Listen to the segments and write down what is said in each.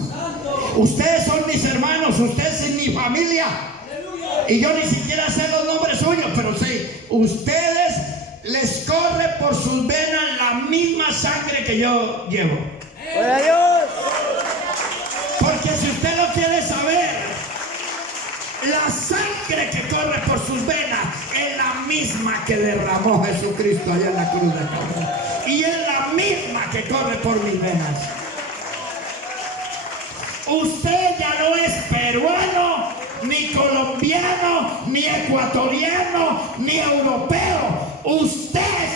hermanos. Ustedes son mis hermanos, ustedes son mi familia. Y yo ni siquiera sé los nombres suyos, pero sé, ustedes les corre por sus venas la misma sangre que yo llevo. ¡Gloria a Dios! Porque si usted lo quiere saber, la sangre que corre por sus venas es la misma que derramó Jesucristo allá en la cruz de Calvario. Y es la misma que corre por mis venas. Usted ya no es peruano, ni colombiano, ni ecuatoriano, ni europeo. Usted es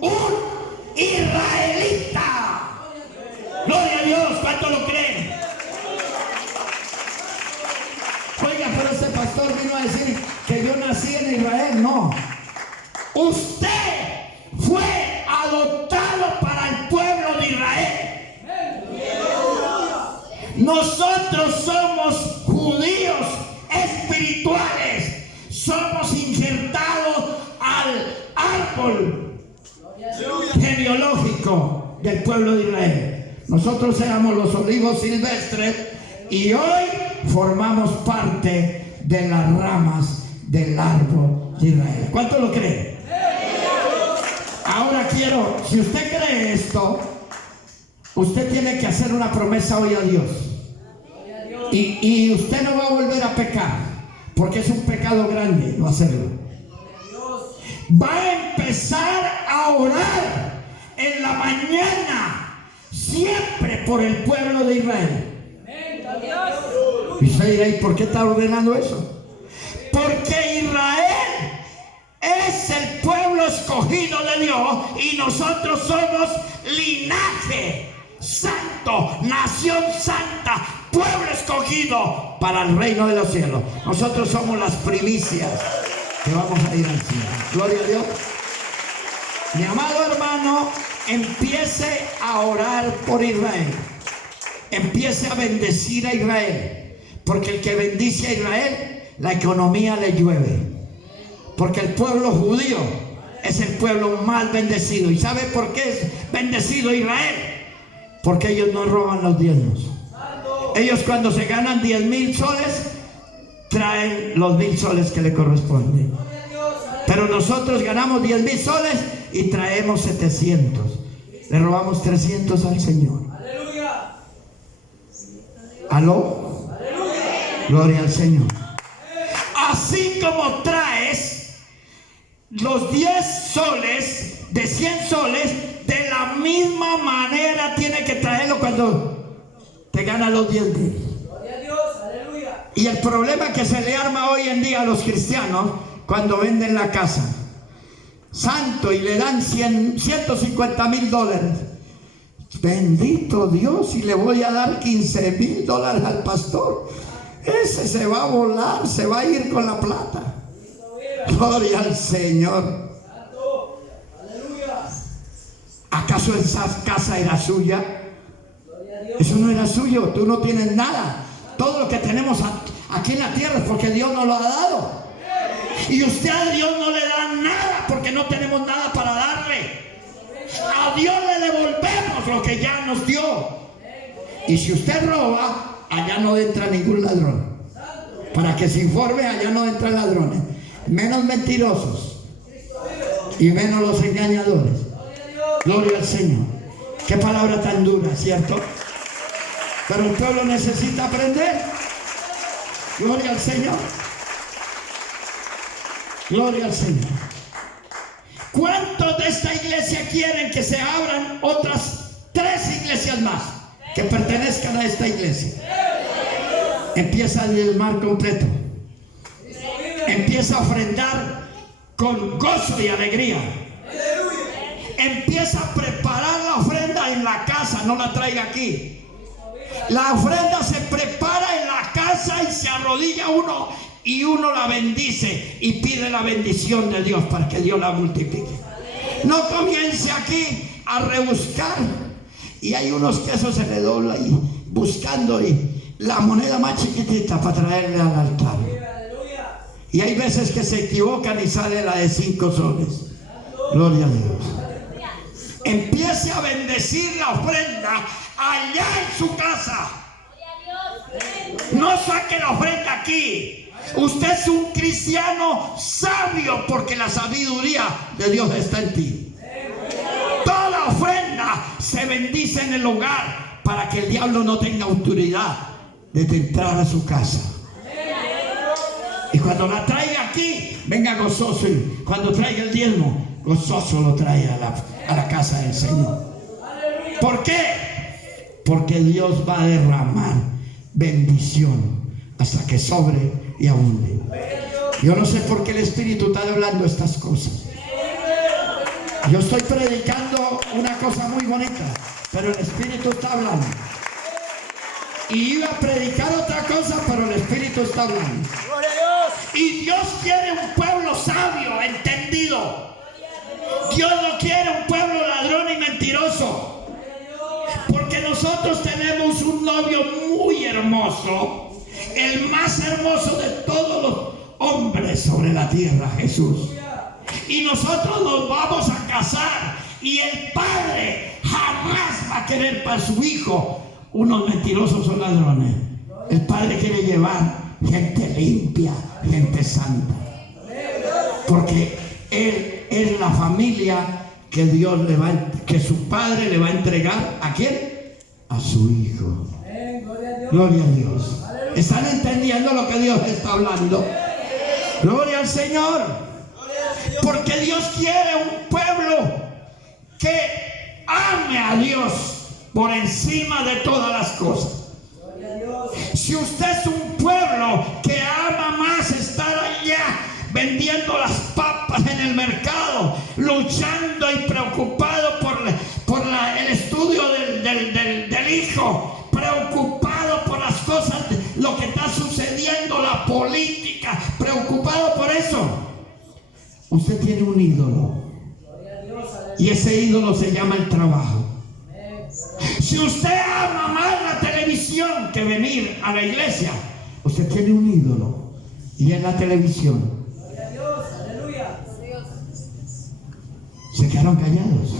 un israelita. Gloria a Dios, ¿cuánto lo creen? Oiga, pero ese pastor vino a decir que yo nací en Israel. No. Usted fue adoptado para el pueblo de Israel. Nosotros somos judíos espirituales. Somos injertados al árbol genealógico del pueblo de Israel. Nosotros éramos los olivos silvestres y hoy formamos parte de las ramas del árbol de Israel. ¿Cuánto lo cree? Ahora quiero, si usted cree esto, usted tiene que hacer una promesa hoy a Dios. Y usted no va a volver a pecar, porque es un pecado grande no hacerlo. Va a empezar a orar en la mañana, siempre por el pueblo de Israel. Y usted dirá, ¿y por qué está ordenando eso? Porque Israel es el pueblo escogido de Dios y nosotros somos linaje santo, nación santa, pueblo escogido para el reino de los cielos. Nosotros somos las primicias que vamos a ir al cielo. Gloria a Dios. Mi amado hermano, empiece a orar por Israel. Empiece a bendecir a Israel, porque el que bendice a Israel, la economía le llueve. Porque el pueblo judío es el pueblo más bendecido. ¿Y sabe por qué es bendecido Israel? Porque ellos no roban los diezmos. Ellos cuando se ganan 10,000 soles, traen los 1,000 soles que le corresponden. Pero nosotros ganamos 10,000 soles y traemos 700. Le robamos 300 al Señor. ¿Aló? Gloria al Señor. Así como traes los 10 soles de 100 soles, de la misma manera tiene que traerlo cuando te ganan los 10,000. Y el problema que se le arma hoy en día a los cristianos cuando venden la casa, santo, y le dan 150,000 dólares. Bendito Dios, y le voy a dar 15,000 dólares al pastor. Ese se va a volar, se va a ir con la plata. Gloria al Señor. ¿Acaso esa casa era suya? Eso no era suyo. Tú no tienes nada. Todo lo que tenemos aquí en la tierra es porque Dios nos lo ha dado. Y usted a Dios no le da nada porque no tenemos nada para darle. A Dios le devolvemos lo que ya nos dio. Y si usted roba, allá no entra ningún ladrón. Para que se informe, allá no entran ladrones. Menos mentirosos y menos los engañadores. Gloria al Señor. Qué palabra tan dura, ¿cierto? Pero el pueblo necesita aprender. Gloria al Señor. Gloria al Señor. ¿Cuántos de esta iglesia quieren que se abran otras 3 iglesias más que pertenezcan a esta iglesia? Empieza a diezmar completo. Empieza a ofrendar con gozo y alegría. Empieza a preparar la ofrenda en la casa, no la traiga aquí. La ofrenda se prepara en la casa y se arrodilla uno y uno la bendice y pide la bendición de Dios para que Dios la multiplique. No comience aquí a rebuscar y hay unos que eso se le dobla y buscando y la moneda más chiquitita para traerle al altar. Y hay veces que se equivocan y sale la de 5 soles. Gloria a Dios. Empiece a bendecir la ofrenda allá en su casa. No saque la ofrenda aquí. Usted es un cristiano sabio porque la sabiduría de Dios está en ti. Toda ofrenda se bendice en el hogar para que el diablo no tenga autoridad de entrar a su casa. Y cuando la traiga aquí, venga gozoso. Y cuando traiga el diezmo, gozoso lo trae a la casa del Señor. ¿Por qué? Porque Dios va a derramar bendición hasta que sobre y abunde. Yo no sé por qué el Espíritu está hablando estas cosas. Yo estoy predicando una cosa muy bonita, pero el Espíritu está hablando. Y iba a predicar otra cosa, pero el Espíritu está hablando. Y Dios quiere un pueblo sabio, entendido. Dios no quiere un pueblo ladrón y mentiroso. Porque nosotros tenemos un novio muy hermoso, el más hermoso de todos los hombres sobre la tierra, Jesús. Y nosotros nos vamos a casar y el padre jamás va a querer para su hijo unos mentirosos o ladrones. El padre quiere llevar gente limpia, gente santa, porque él es la familia que Dios que su padre le va a entregar. ¿A quién? A su hijo. Gloria a Dios. ¿Están entendiendo lo que Dios está hablando? Gloria al Señor. Porque Dios quiere un pueblo que ame a Dios por encima de todas las cosas. Si usted es un pueblo que ama más estar allá vendiendo las papas en el mercado, luchando y preocupado por el estudio del hijo, preocupado por las cosas, lo que está sucediendo, la política, preocupado por eso, usted tiene un ídolo. Y ese ídolo se llama el trabajo. Si usted ama más la televisión que venir a la iglesia, usted tiene un ídolo y es la televisión. Se quedaron callados.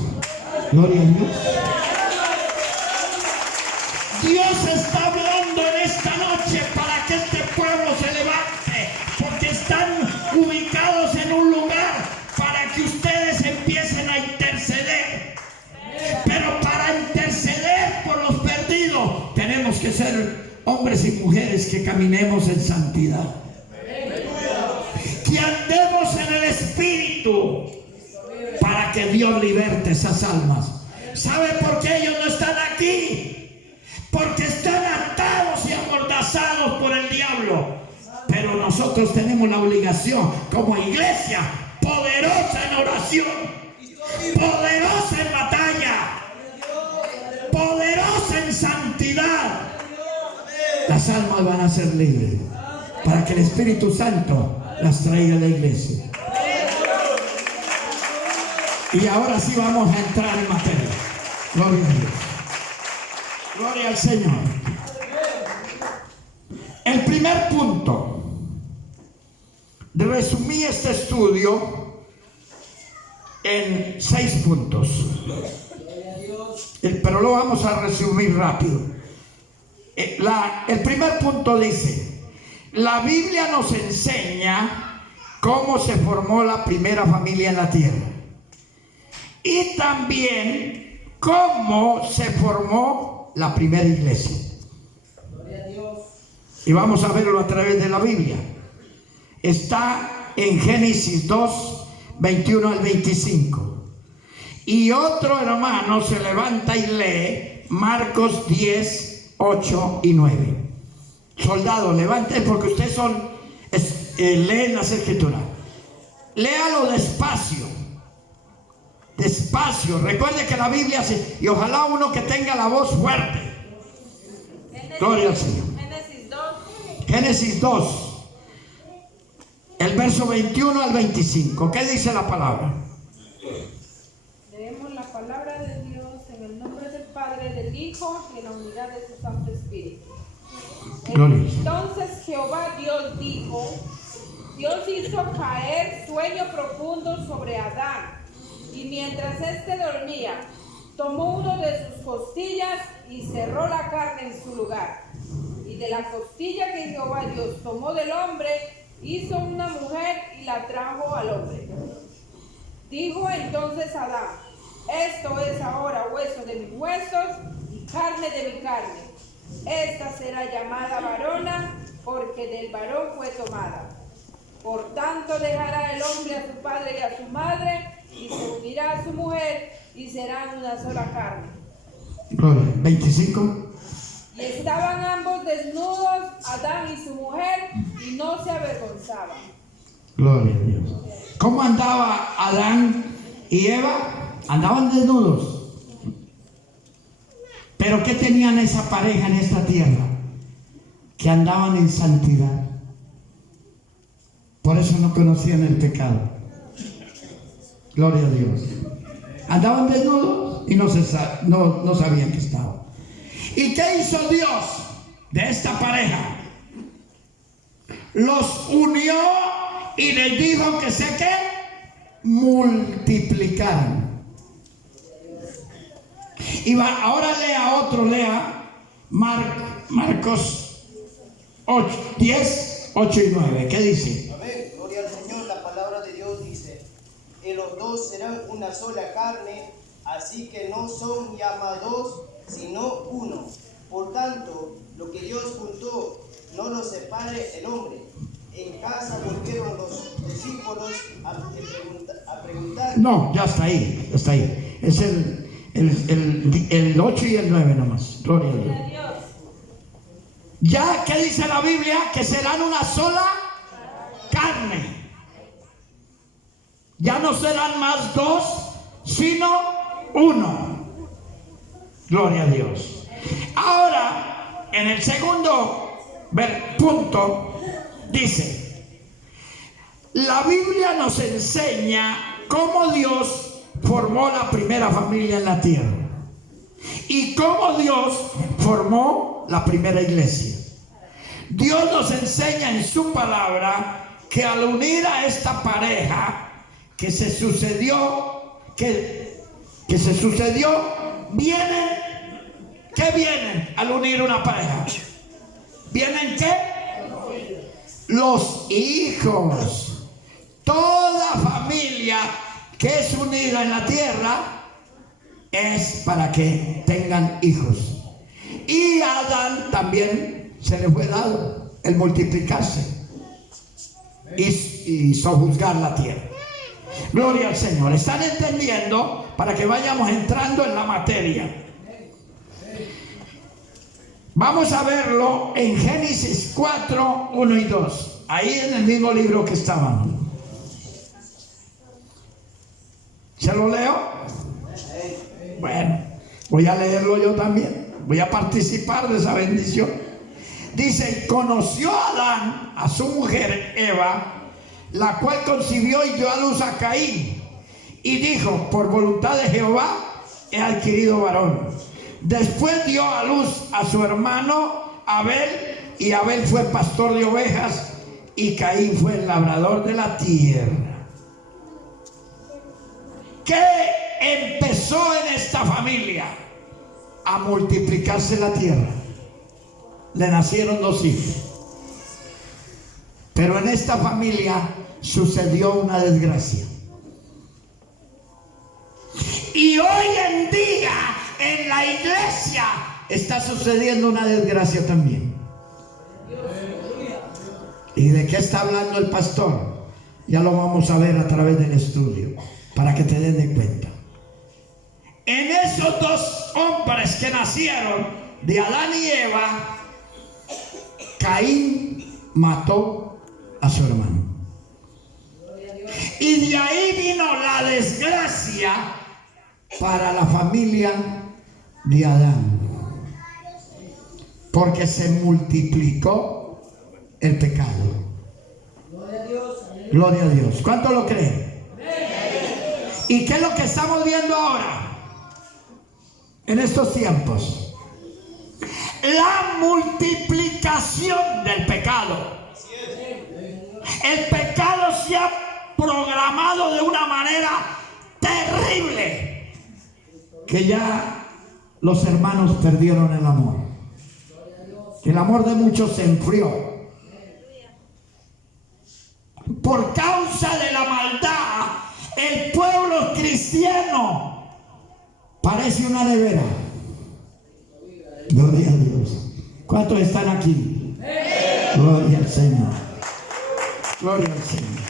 Gloria a Dios. Dios está hablando en esta noche para que este pueblo se levante, porque están ubicados en un lugar para que ustedes empiecen a interceder. Pero para interceder por los perdidos tenemos que ser hombres y mujeres que caminemos en santidad, que andemos en el Espíritu, para que Dios liberte esas almas. ¿Sabe por qué ellos no están aquí? Porque están atados y amordazados por el diablo. Pero nosotros tenemos la obligación como iglesia, poderosa en oración, poderosa en batalla, poderosa en santidad. Las almas van a ser libres para que el Espíritu Santo las traiga a la iglesia. Y ahora sí vamos a entrar en materia. Gloria a Dios. Gloria al Señor. El primer punto. Resumí este estudio en 6 puntos. Pero lo vamos a resumir rápido. El primer punto dice: la Biblia nos enseña cómo se formó la primera familia en la tierra. Y también cómo se formó la primera iglesia. Y vamos a verlo a través de la Biblia. Está en Génesis 2, 21 al 25. Y otro hermano se levanta y lee Marcos 10, 8 y 9. Soldados, levanten porque ustedes leen las escrituras. Léalo despacio. Despacio, recuerde que la Biblia hace, y ojalá uno que tenga la voz fuerte. Gloria al Señor. Génesis 2, el verso 21 al 25. ¿Qué dice la palabra? Leemos la palabra de Dios en el nombre del Padre, del Hijo y en la unidad de su Santo Espíritu. Entonces Jehová Dios dijo: Dios hizo caer sueño profundo sobre Adán. Y mientras éste dormía, tomó uno de sus costillas y cerró la carne en su lugar. Y de la costilla que Jehová Dios tomó del hombre, hizo una mujer y la trajo al hombre. Dijo entonces Adán: esto es ahora hueso de mis huesos y carne de mi carne. Esta será llamada varona, porque del varón fue tomada. Por tanto dejará el hombre a su padre y a su madre, y se unirá a su mujer, y serán una sola carne. Gloria. 25. Y estaban ambos desnudos, Adán y su mujer, y no se avergonzaban. Gloria a Dios. ¿Cómo andaba Adán y Eva? Andaban desnudos. ¿Pero qué tenían esa pareja en esta tierra? Que andaban en santidad. Por eso no conocían el pecado. Gloria a Dios. Andaban desnudos y no sabían que estaban. ¿Y qué hizo Dios de esta pareja? Los unió y les dijo que se multiplicaran. Y ahora lea Marcos 10, 8 y 9. ¿Qué dice? Amén. Gloria al Señor. La palabra de Dios dice: y los dos serán una sola carne, así que no son ya más dos, sino uno. Por tanto, lo que Dios juntó, no lo separe el hombre. En casa volvieron los discípulos a preguntar. No, ya está ahí, está ahí. Es el 8 y el 9 nomás. Gloria a Dios. Ya, ¿qué dice la Biblia? Que serán una sola carne. Ya no serán más dos, sino uno. Gloria a Dios. Ahora, en el segundo punto, dice: la Biblia nos enseña cómo Dios formó la primera familia en la tierra y cómo Dios formó la primera iglesia. Dios nos enseña en su palabra que al unir a esta pareja que se sucedió, vienen. ¿Qué vienen al unir una pareja? ¿Vienen qué? Los hijos. Toda familia que es unida en la tierra es para que tengan hijos. Y a Adán también se le fue dado el multiplicarse y sojuzgar la tierra. Gloria al Señor. ¿Están entendiendo? Para que vayamos entrando en la materia. Vamos a verlo en Génesis 4, 1 y 2. Ahí en el mismo libro que estaban. ¿Se lo leo? Bueno, voy a leerlo yo también. Voy a participar de esa bendición. Dice: conoció Adán a su mujer Eva, la cual concibió y dio a luz a Caín. Y dijo: por voluntad de Jehová he adquirido varón. Después dio a luz a su hermano Abel, y Abel fue pastor de ovejas, y Caín fue el labrador de la tierra. ¿Qué empezó en esta familia? A multiplicarse la tierra. Le nacieron 2 hijos. Pero en esta familia sucedió una desgracia. Y hoy en día en la iglesia está sucediendo una desgracia también. ¿Y de qué está hablando el pastor? Ya lo vamos a ver a través del estudio, para que te den de cuenta. En esos 2 hombres que nacieron de Adán y Eva, Caín mató a su hermano. Y de ahí vino la desgracia para la familia de Adán, porque se multiplicó el pecado. Gloria a Dios. ¿Cuánto lo creen? ¿Y qué es lo que estamos viendo ahora en estos tiempos? La multiplicación del pecado. El pecado se ha programado de una manera terrible, que ya los hermanos perdieron el amor. El amor de muchos se enfrió. Por causa de la maldad, el pueblo cristiano parece una nevera. Gloria a Dios. ¿Cuántos están aquí? Gloria al Señor. Gloria al Señor.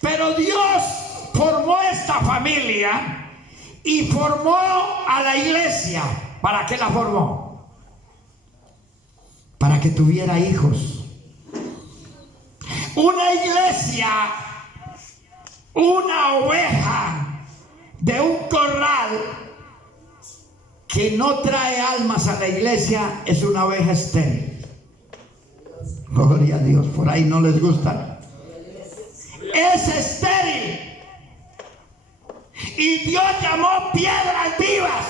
Pero Dios formó esta familia y formó a la iglesia. ¿Para qué la formó? Para que tuviera hijos. Una iglesia, una oveja de un corral que no trae almas a la iglesia, es una oveja estéril. Gloria a Dios, por ahí no les gusta. Es estéril. Y Dios llamó piedras vivas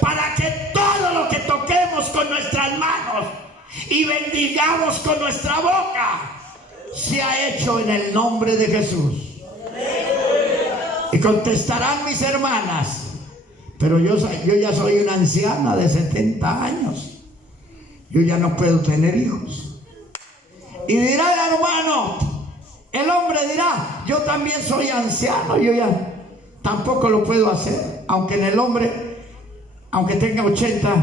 para que todo lo que toquemos con nuestras manos y bendigamos con nuestra boca sea hecho en el nombre de Jesús. Y contestarán mis hermanas: pero yo ya soy una anciana de 70 años, yo ya no puedo tener hijos. Y dirá el hermano, el hombre dirá: yo también soy anciano, yo ya tampoco lo puedo hacer. Aunque en el hombre, aunque tenga 80,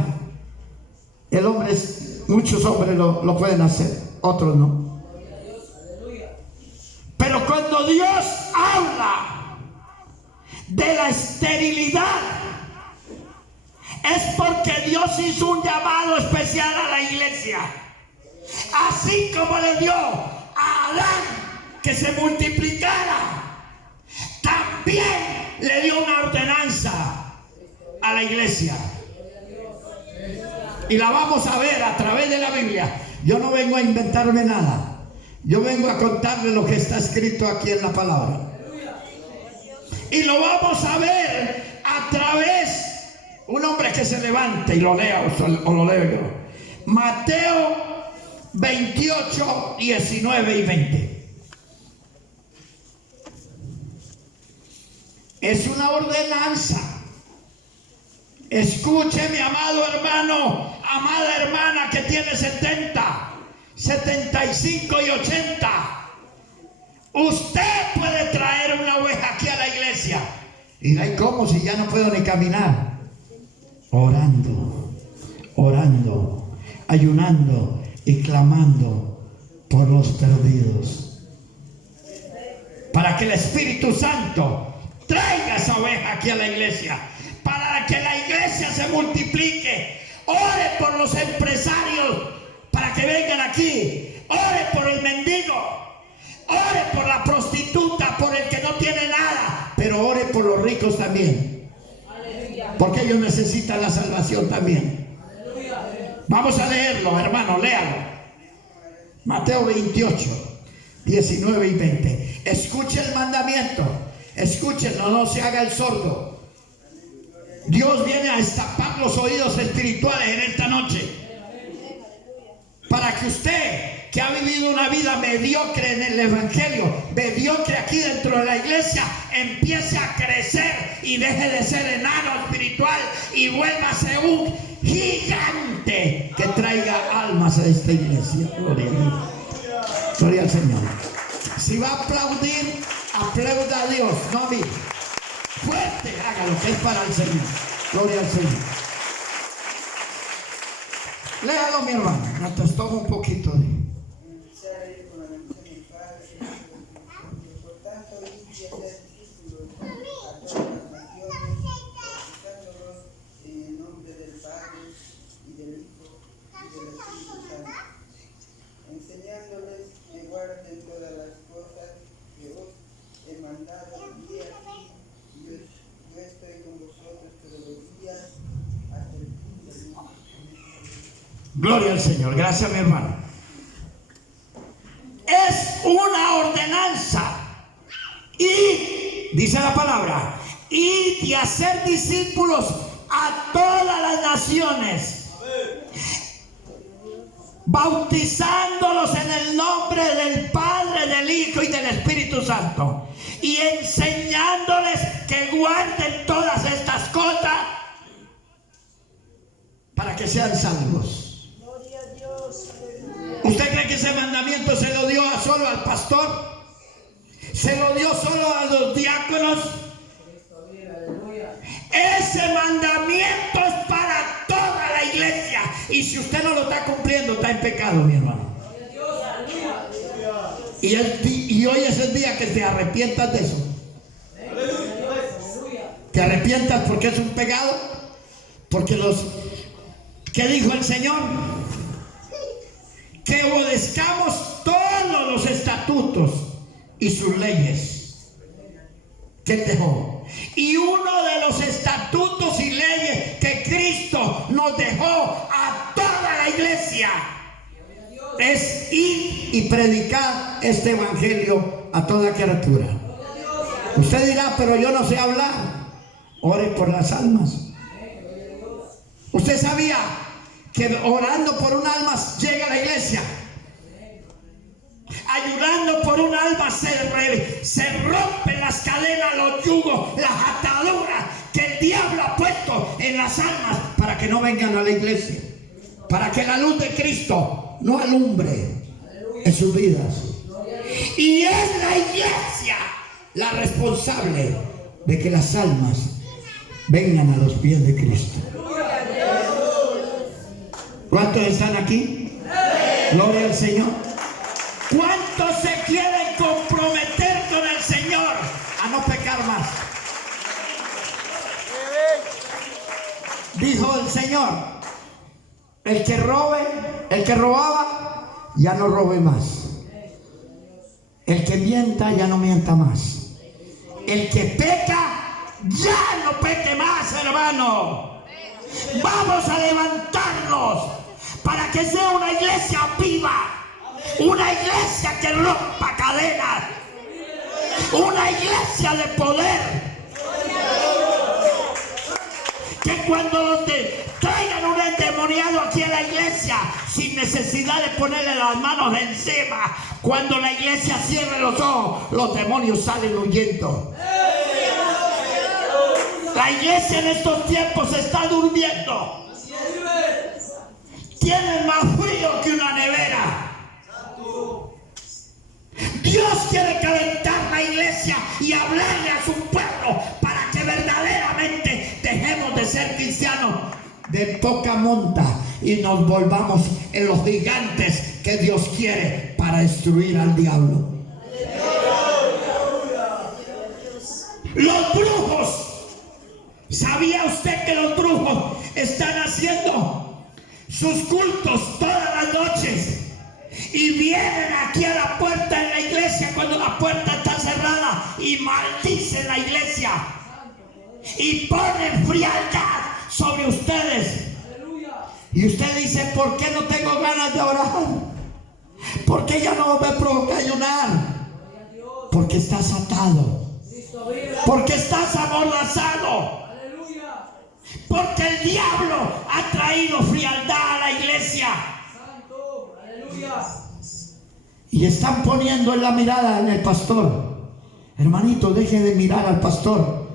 el hombre, muchos hombres lo pueden hacer, otros no. Pero cuando Dios habla de la esterilidad, es porque Dios hizo un llamado especial a la iglesia. Así como le dio a Adán que se multiplicara, también le dio una ordenanza a la iglesia. Y la vamos a ver a través de la Biblia. Yo no vengo a inventarme nada. Yo vengo a contarle lo que está escrito aquí en la palabra. Y lo vamos a ver a través, un hombre que se levante y lo lea o lo leo yo. Mateo 28, 19 y 20. Es una ordenanza. Escuche, mi amado hermano, amada hermana que tiene 70, 75 y 80. Usted puede traer una oveja aquí a la iglesia. Y ¿y cómo si ya no puedo ni caminar? Orando, orando, ayunando y clamando por los perdidos. Para que el Espíritu Santo traiga esa oveja aquí a la iglesia. Para que la iglesia se multiplique. Ore por los empresarios para que vengan aquí. Ore por el mendigo. Ore por la prostituta, por el que no tiene nada. Pero ore por los ricos también. Porque ellos necesitan la salvación también. Vamos a leerlo, hermano, léalo. Mateo 28, 19 y 20. Escuche el mandamiento. Escúchenlo, no se haga el sordo. Dios viene a destapar los oídos espirituales en esta noche. Para que usted, que ha vivido una vida mediocre en el evangelio, mediocre aquí dentro de la iglesia, empiece a crecer y deje de ser enano espiritual y vuélvase un gigante que traiga almas a esta iglesia. Gloria a Dios. Gloria al Señor. Si va a aplaudir, aplauda a Dios, no a mí. Fuerte, hágalo, que es para el Señor. Gloria al Señor. Léalo, mi hermano. Me atestó un poquito de... enseñándoles que guarden todas las cosas que os he mandado, y aquí yo estoy con vosotros todos los días hasta el fin del mundo. Gloria al Señor. Gracias, mi hermano. Es una ordenanza. Y, dice la palabra, y de hacer discípulos a todas las naciones, bautizándolos en el nombre del Padre, del Hijo y del Espíritu Santo, y enseñándoles que guarden todas estas cosas para que sean salvos. Gloria a Dios. ¿Usted cree que ese mandamiento se lo dio solo al pastor? ¿Se lo dio solo a los diáconos? Ese mandamiento es para toda la iglesia. Y si usted no lo está cumpliendo, está en pecado, mi hermano. Y hoy es el día que te arrepientas de eso. Te arrepientas porque es un pecado. Porque ¿qué dijo el Señor? Que obedezcamos todos los estatutos y sus leyes que Él dejó. Y uno de los estatutos y leyes que Cristo nos dejó a toda la iglesia es ir y predicar este evangelio a toda criatura. Usted dirá, pero yo no sé hablar. Ore por las almas. Usted sabía que orando por un alma llega a la iglesia. Ayudando por un alma se rompen las cadenas, los yugos, las ataduras que el diablo ha puesto en las almas para que no vengan a la iglesia, para que la luz de Cristo no alumbre en sus vidas. Y es la iglesia la responsable de que las almas vengan a los pies de Cristo. ¿Cuántos están aquí? Gloria al Señor. ¿Cuántos se quieren comprometer con el Señor a no pecar más? Dijo el Señor, el que robaba, ya no robe más. El que mienta, ya no mienta más. El que peca, ya no peque más, hermano. Vamos a levantarnos para que sea una iglesia viva. Una iglesia que rompa cadenas. Una iglesia de poder. Que cuando traigan un endemoniado aquí a la iglesia, sin necesidad de ponerle las manos encima, cuando la iglesia cierre los ojos, los demonios salen huyendo. La iglesia en estos tiempos está durmiendo. Tienen más frío que una nevera. Dios quiere calentar la iglesia y hablarle a su pueblo para que verdaderamente dejemos de ser cristianos de poca monta y nos volvamos en los gigantes que Dios quiere para destruir al diablo. Los brujos, ¿sabía usted que los brujos están haciendo sus cultos todas las noches? Y vienen aquí a la puerta de la iglesia cuando la puerta está cerrada y maldicen la iglesia y ponen frialdad sobre ustedes. Y usted dice, ¿por qué no tengo ganas de orar? ¿Por qué ya no me provoca ayunar? Porque estás atado. Porque estás amordazado. Porque el diablo ha traído frialdad a la iglesia. Y están poniendo en la mirada en el pastor. Hermanito, deje de mirar al pastor,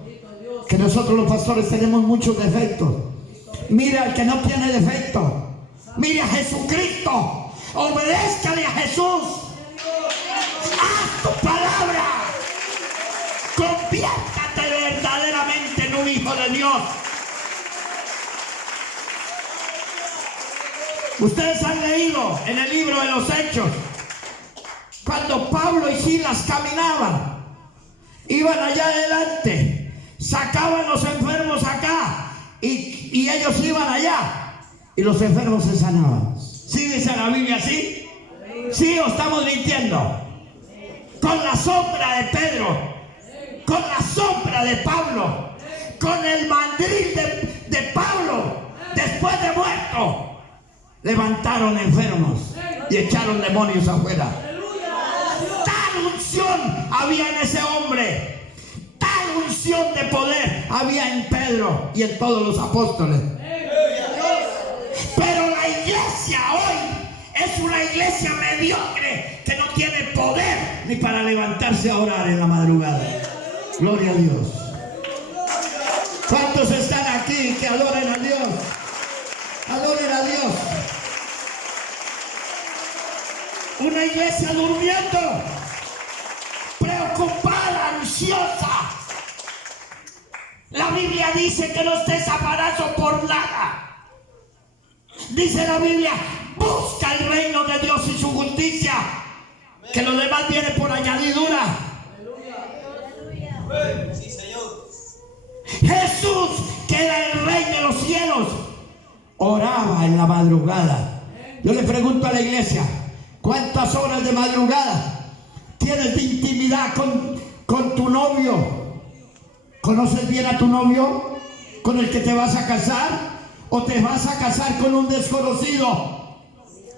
que nosotros los pastores tenemos muchos defectos. Mire al que no tiene defecto. Mire a Jesucristo. Obedézcale a Jesús. Haz tu palabra. Conviértate verdaderamente en un hijo de Dios. Ustedes han leído en el libro de los Hechos, cuando Pablo y Silas caminaban, iban allá adelante, sacaban los enfermos acá y ellos iban allá y los enfermos se sanaban. ¿Sí dice la Biblia así? ¿Sí o estamos mintiendo? Con la sombra de Pedro, con la sombra de Pablo, con el mandril de Pablo, después de muerto, levantaron enfermos y echaron demonios afuera. Tal unción había en ese hombre, tal unción de poder había en Pedro y en todos los apóstoles. Pero la iglesia hoy es iglesia mediocre que no tiene poder ni para levantarse a orar en la madrugada. Gloria a Dios. ¿Cuántos están aquí que adoren a Dios? Adoren a Dios. Una iglesia durmiendo, preocupada, ansiosa. La Biblia dice que no estés afanoso por nada. Dice la Biblia, busca el reino de Dios y su justicia, que lo demás viene por añadidura. Sí, Señor. Jesús, que era el rey de los cielos, oraba en la madrugada. Yo le pregunto a la iglesia, ¿cuántas horas de madrugada tienes de intimidad con tu novio? ¿Conoces bien a tu novio con el que te vas a casar? ¿O te vas a casar con un desconocido?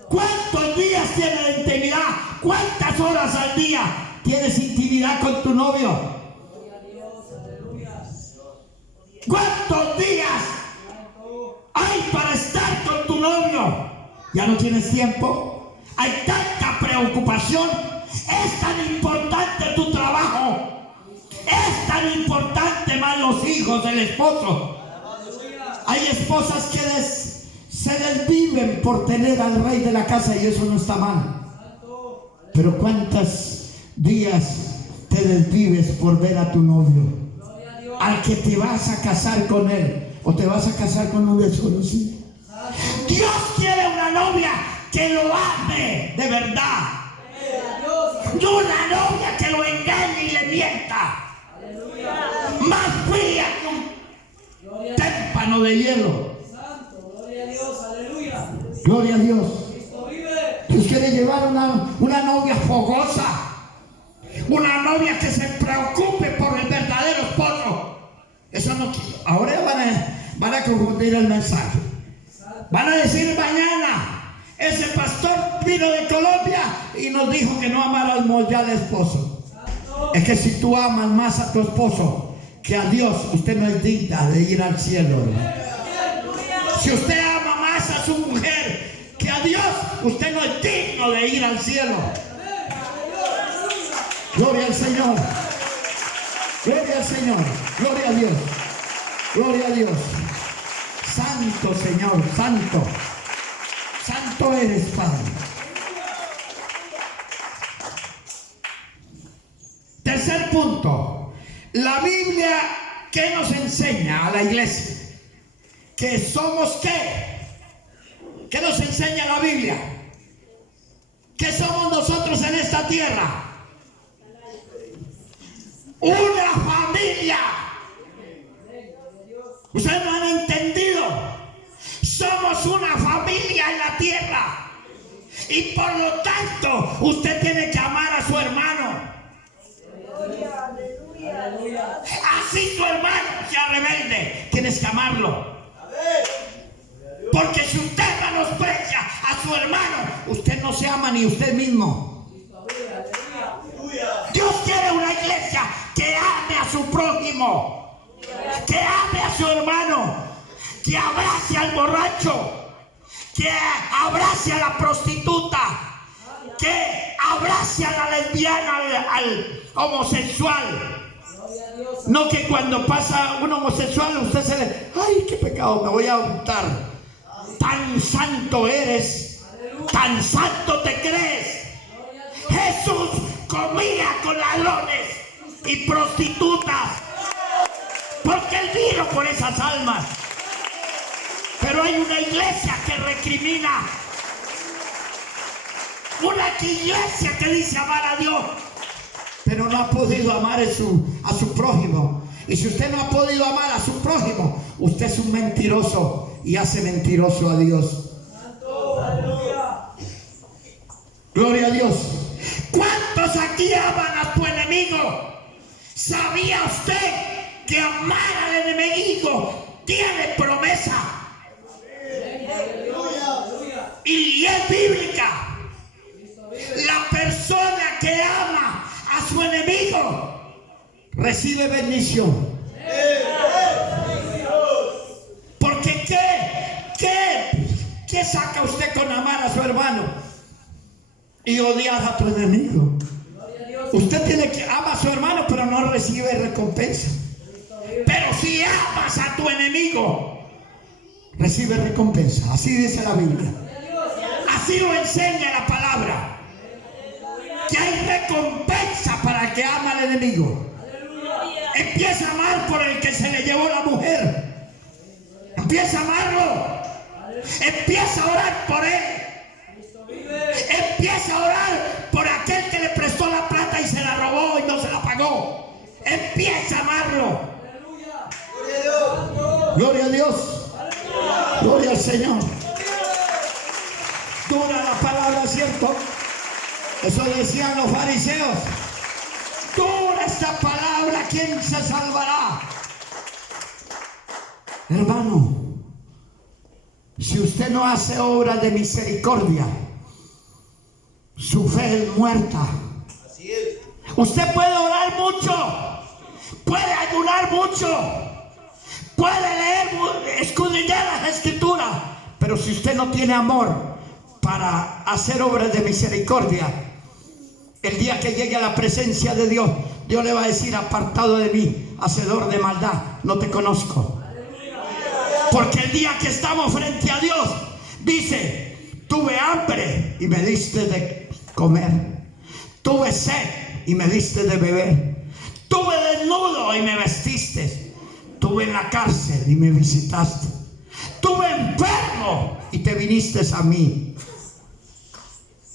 ¿Cuántos días tienes de intimidad? ¿Cuántas horas al día tienes intimidad con tu novio? ¿Cuántos días hay para estar con tu novio? ¿Ya no tienes tiempo? Hay tanta preocupación. Es tan importante tu trabajo. Es tan importante más los hijos del esposo. Hay esposas que se desviven por tener al rey de la casa y eso no está mal. Pero ¿cuántos días te desvives por ver a tu novio? Al que te vas a casar con él o te vas a casar con un desconocido. Dios quiere una novia que lo ame de verdad. No una novia que lo engañe y le mienta. Más fría que un témpano de hielo. Gloria a Dios. Dios quiere llevar una novia fogosa, una novia que se preocupe por el verdadero esposo. Eso no. Ahora van a confundir el mensaje. Van a decir mañana, ese pastor vino de Colombia y nos dijo que no amáramos ya al esposo. Es que si tú amas más a tu esposo que a Dios, usted no es digna de ir al cielo, hermano. Si usted ama más a su mujer que a Dios, usted no es digno de ir al cielo. Gloria al Señor. Gloria al Señor. Gloria a Dios. Gloria a Dios. Santo Señor, santo. Santo eres, Padre. Tercer punto. La Biblia, ¿qué nos enseña a la iglesia? ¿Que somos qué? ¿Qué nos enseña la Biblia? ¿Qué somos nosotros en esta tierra? Una familia. Ustedes no han entendido. Somos una familia en la tierra. Y por lo tanto, usted tiene que amar a su hermano. Así tu hermano sea rebelde, tienes que amarlo. Porque si usted menosprecia a su hermano, usted no se ama ni usted mismo. Dios quiere una iglesia que ame a su prójimo, que ame a su hermano, que abrace al borracho, que abrace a la prostituta, que abrace a la lesbiana, al homosexual. No que cuando pasa un homosexual usted se le... ¡Ay, qué pecado! Me voy a untar. Tan santo eres, tan santo te crees. Jesús comía con ladrones y prostitutas porque él vino por esas almas. Pero hay una iglesia que recrimina, una iglesia que dice amar a Dios, pero no ha podido amar a su prójimo. Y si usted no ha podido amar a su prójimo, usted es un mentiroso y hace mentiroso a Dios. Gloria a Dios. ¿Cuántos aquí aman a tu enemigo? ¿Sabía usted que amar al enemigo tiene promesa? Y es bíblica. La persona que ama a su enemigo recibe bendición. Porque ¿qué saca usted con amar a su hermano? y odiar a tu enemigo. Usted tiene que amar a su hermano, pero no recibe recompensa. Pero si amas a tu enemigo, recibe recompensa. Así dice la Biblia. Así lo enseña la palabra. Que hay recompensa para el que ama al enemigo. Empieza a amar por el que se le llevó la mujer. Empieza a amarlo. Empieza a orar por él. Empieza a orar por aquel que le prestó la plata y se la robó y no se la pagó. Empieza a amarlo. Gloria a Dios. Gloria al Señor. Dura la palabra, ¿cierto? Eso decían los fariseos. Dura esta palabra, ¿quién se salvará? Hermano, si usted no hace obra de misericordia, su fe es muerta. Así es. Usted puede orar mucho, puede ayunar mucho, puede leer, escudriñar las escrituras, pero si usted no tiene amor para hacer obras de misericordia, el día que llegue a la presencia de Dios, Dios le va a decir: apartado de mí, hacedor de maldad, no te conozco. Porque el día que estamos frente a Dios, dice: tuve hambre y me diste de comer, tuve sed y me diste de beber, tuve desnudo y me vestiste, tuve en la cárcel y me visitaste, tuve enfermo y te viniste a mí.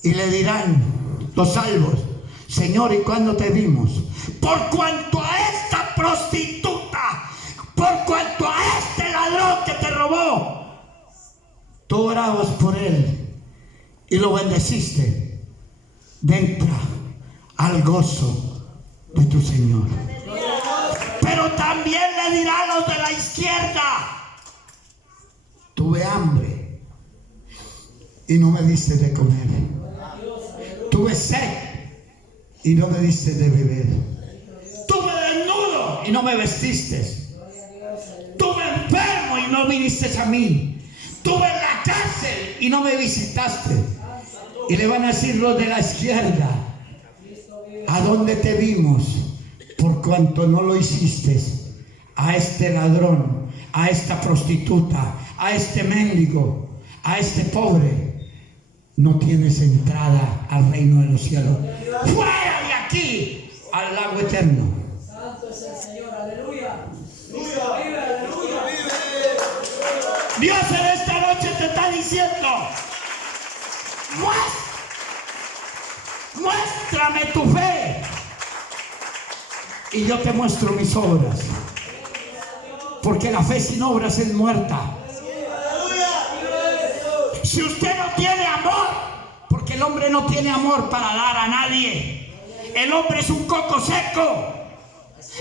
Y le dirán los salvos: Señor, ¿y cuándo te vimos? Por cuanto a esta prostituta, por cuanto a este ladrón que te robó, tú orabas por él y lo bendeciste, entra al gozo de tu Señor. Pero también le dirá a los de la izquierda: tuve hambre y no me diste de comer, tuve sed y no me diste de beber, tuve desnudo y no me vestiste, tuve enfermo y no viniste a mí, tuve en la cárcel y no me visitaste. Y le van a decir los de la izquierda: ¿a dónde te vimos? Por cuanto no lo hiciste a este ladrón, a esta prostituta, a este mendigo, a este pobre. No tienes entrada al reino de los cielos. ¡Fuera de aquí al lago eterno! Santo es el Señor, aleluya. Dios en esta noche te está diciendo: muéstrame tu fe y yo te muestro mis obras. Porque la fe sin obras es muerta. Si usted no tiene amor, porque el hombre no tiene amor para dar a nadie, el hombre es un coco seco.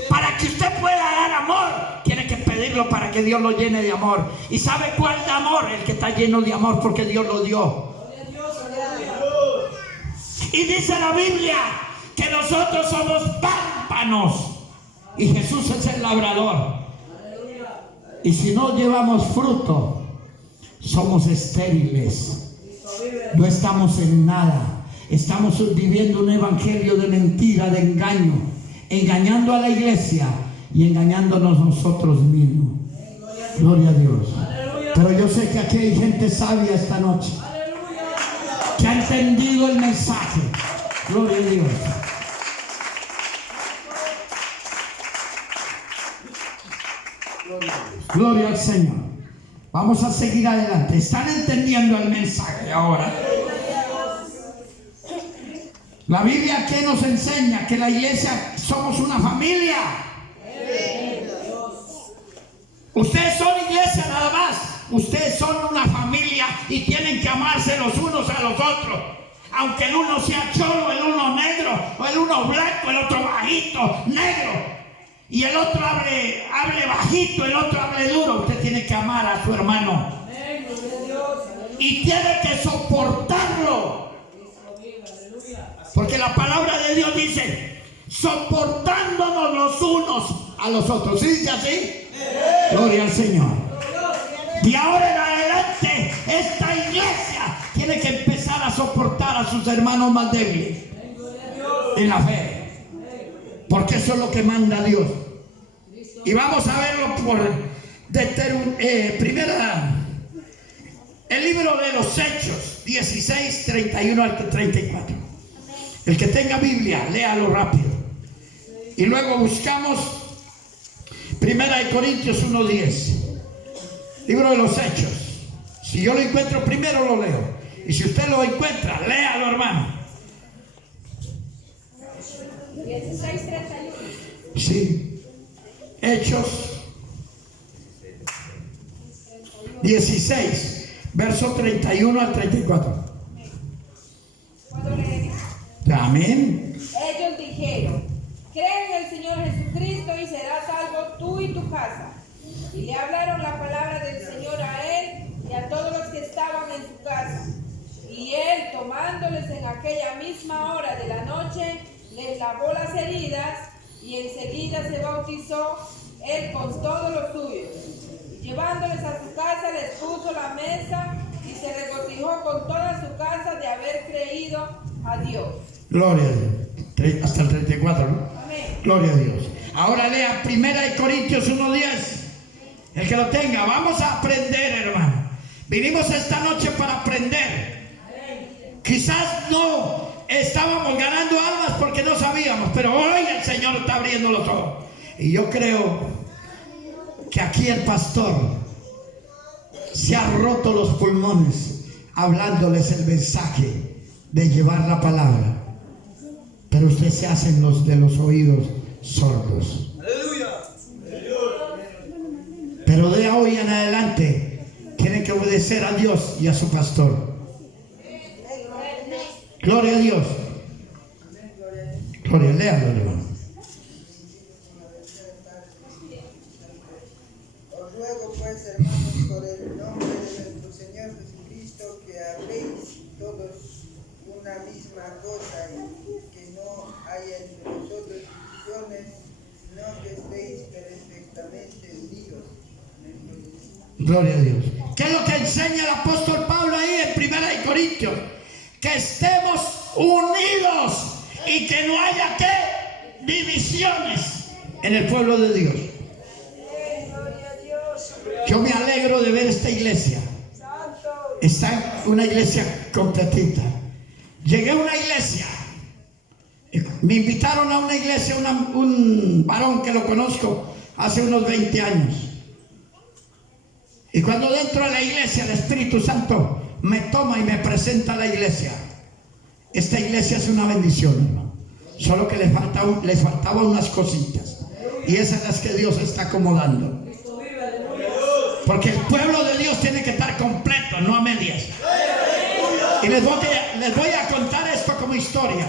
Para que usted pueda dar amor, tiene que pedirlo para que Dios lo llene de amor. ¿Y sabe cuál de amor? El que está lleno de amor, porque Dios lo dio. Y dice la Biblia que nosotros somos pámpanos y Jesús es el labrador. Y si no llevamos fruto, somos estériles, no estamos en nada. Estamos viviendo un evangelio de mentira, de engaño, engañando a la iglesia y engañándonos nosotros mismos. Gloria a Dios. Pero yo sé que aquí hay gente sabia esta noche que ha entendido el mensaje. Gloria a Dios. Gloria al Señor. Vamos a seguir adelante. ¿Están entendiendo el mensaje ahora? La Biblia que nos enseña que la iglesia somos una familia. Ustedes son iglesia nada más. Ustedes son una familia y tienen que amarse los unos a los otros. Aunque el uno sea cholo, el uno negro, o el uno blanco, el otro bajito, negro. Y el otro hable bajito, el otro hable duro. Usted tiene que amar a su hermano. Y tiene que soportarlo. Porque la palabra de Dios dice: soportándonos los unos a los otros. ¿Sí dice así? Gloria al Señor. Y ahora en adelante esta iglesia tiene que empezar a soportar a sus hermanos más débiles en la fe, porque eso es lo que manda Dios. Y vamos a verlo por el libro de los Hechos 16, 31 al 34. El que tenga Biblia, léalo rápido. Y luego buscamos 1 Corintios 1:10. Libro de los Hechos. Si yo lo encuentro primero, lo leo. Y si usted lo encuentra, léalo, hermano. 16:31. Sí. Hechos 16, verso 31 al 34. ¿Puedo leer? Amén. Ellos dijeron: cree en el Señor Jesucristo y serás salvo tú y tu casa. Y le hablaron la palabra del Señor a él y a todos los que estaban en su casa. Y él, tomándoles en aquella misma hora de la noche, les lavó las heridas y enseguida se bautizó él con todos los suyos. Y llevándoles a su casa les puso la mesa y se regocijó con toda su casa de haber creído a Dios. Gloria a Dios. Hasta el 34, ¿no? Amén. Gloria a Dios. Ahora lea 1 Corintios 1:10. El que lo tenga, vamos a aprender, hermano. Vinimos esta noche para aprender. Quizás no estábamos ganando almas porque no sabíamos, pero hoy el Señor está abriendo los ojos. Y yo creo que aquí el pastor se ha roto los pulmones hablándoles el mensaje de llevar la palabra, pero usted se hacen los de los oídos sordos. Pero de hoy en adelante tienen que obedecer a Dios y a su pastor. Gloria a Dios. Gloria, léalo, hermano. Os ruego pues, hermanos, por el nombre de nuestro Señor Jesucristo, que habléis todos una misma cosa y que no haya entre vosotros divisiones, sino que estéis perfectamente unidos. Gloria a Dios. ¿Qué es lo que enseña el apóstol Pablo ahí en 1 Corintios? Que estemos unidos y que no haya ¿qué? Divisiones en el pueblo de Dios. Yo me alegro de ver esta iglesia. Está una iglesia completita. Llegué a una iglesia. Me invitaron a una iglesia, un varón que lo conozco hace unos 20 años. Y cuando dentro de la iglesia el Espíritu Santo me toma y me presenta a la iglesia. Esta iglesia es una bendición, hermano. Solo que les faltaban unas cositas. Y esas son las que Dios está acomodando. Porque el pueblo de Dios tiene que estar completo, no a medias. Y les voy a contar esto como historia.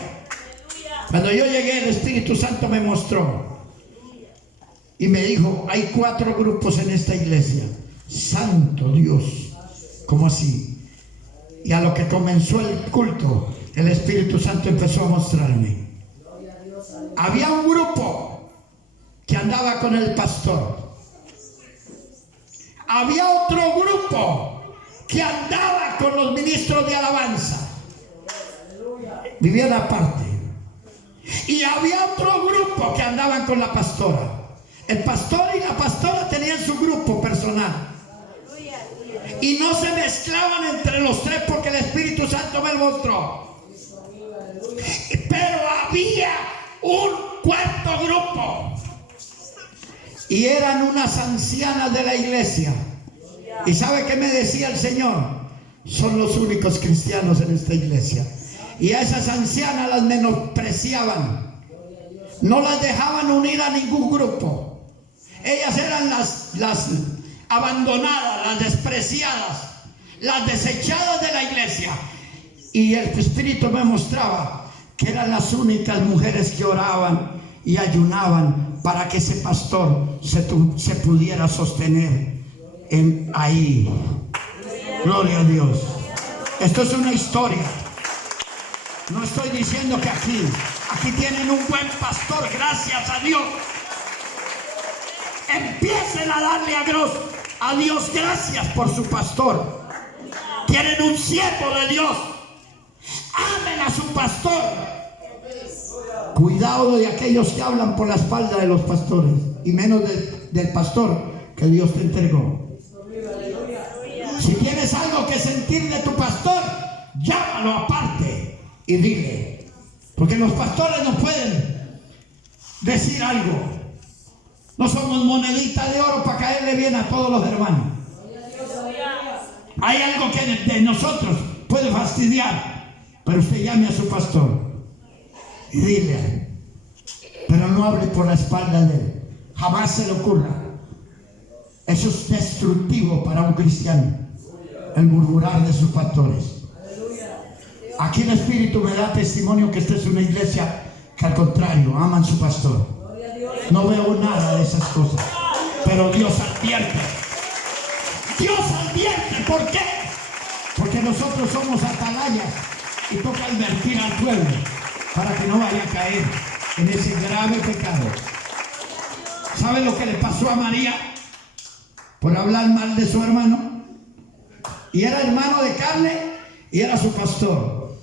Cuando yo llegué, el Espíritu Santo me mostró. Y me dijo, hay 4 grupos en esta iglesia. Santo Dios. ¿Cómo así? Y a lo que comenzó el culto, el Espíritu Santo empezó a mostrarme. Había un grupo que andaba con el pastor. Había otro grupo que andaba con los ministros de alabanza. Vivían aparte. Y había otro grupo que andaban con la pastora. El pastor y la pastora tenían su grupo personal. Y no se mezclaban entre los 3 porque el Espíritu Santo me lo mostró. Pero había un 4º grupo. Y eran unas ancianas de la iglesia. ¿Y sabe qué me decía el Señor? Son los únicos cristianos en esta iglesia. Y a esas ancianas las menospreciaban. No las dejaban unir a ningún grupo. Ellas eran las abandonadas, las despreciadas, las desechadas de la iglesia. Y el Espíritu me mostraba que eran las únicas mujeres que oraban y ayunaban para que ese pastor se pudiera sostener ahí. Gloria a Dios. Esto es una historia. No estoy diciendo que aquí tienen un buen pastor, gracias a Dios. Empiecen a darle a Dios gracias por su pastor. Tienen un siervo de Dios. Amen a su pastor. Cuidado de aquellos que hablan por la espalda de los pastores y menos del pastor que Dios te entregó. Si tienes algo que sentir de tu pastor, llámalo aparte y dile, porque los pastores nos pueden decir algo. No somos moneditas de oro para caerle bien a todos los hermanos. Hay algo que de nosotros puede fastidiar, pero usted llame a su pastor y dile, pero no hable por la espalda de él. Jamás se le ocurra. Eso es destructivo para un cristiano, el murmurar de sus pastores. Aquí el Espíritu me da testimonio que esta es una iglesia que al contrario aman su pastor. No veo nada de esas cosas, pero Dios advierte. Dios advierte. ¿Por qué? Porque nosotros somos atalayas y toca advertir al pueblo para que no vaya a caer en ese grave pecado. ¿Sabe lo que le pasó a María por hablar mal de su hermano? Y era hermano de carne y era su pastor.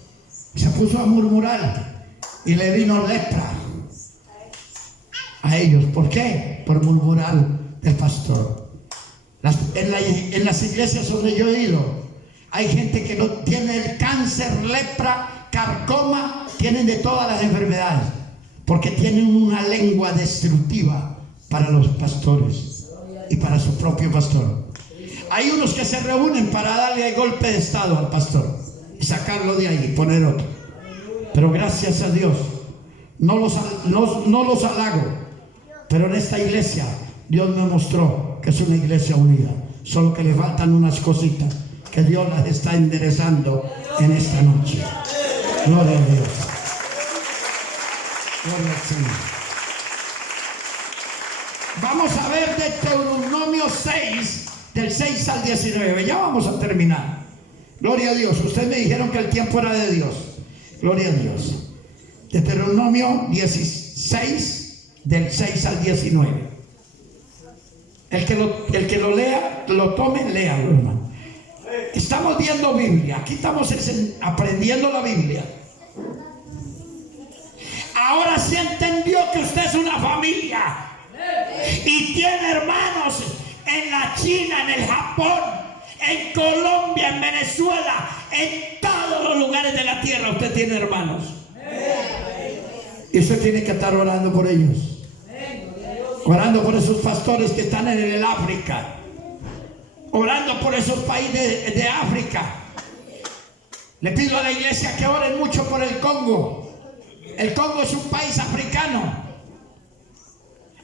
Se puso a murmurar y le vino lepra a ellos. ¿Por qué? Por murmurar del pastor. En las iglesias donde yo he ido, hay gente que no tiene el cáncer, lepra, carcoma, tienen de todas las enfermedades, porque tienen una lengua destructiva para los pastores y para su propio pastor. Hay unos que se reúnen para darle golpe de estado al pastor y sacarlo de ahí y poner otro. Pero gracias a Dios, no los halago, pero en esta iglesia Dios me mostró que es una iglesia unida, solo que le faltan unas cositas que Dios las está enderezando en esta noche. Gloria a Dios. Gloria al Señor. Vamos a ver Deuteronomio 6, del 6 al 19. Ya vamos a terminar. Gloria a Dios. Ustedes me dijeron que el tiempo era de Dios. Gloria a Dios. Deuteronomio 16, del 6 al 19. El que lo lea, lo tome, léalo, hermano. Estamos viendo Biblia. Aquí estamos aprendiendo la Biblia. Ahora sí entendió que usted es una familia y tiene hermanos en la China, en el Japón, en Colombia, en Venezuela, en todos los lugares de la tierra. Usted tiene hermanos y usted tiene que estar orando por ellos, orando por esos pastores que están en el África, orando por esos países de África. Le pido a la iglesia que oren mucho por el Congo. El Congo es un país africano.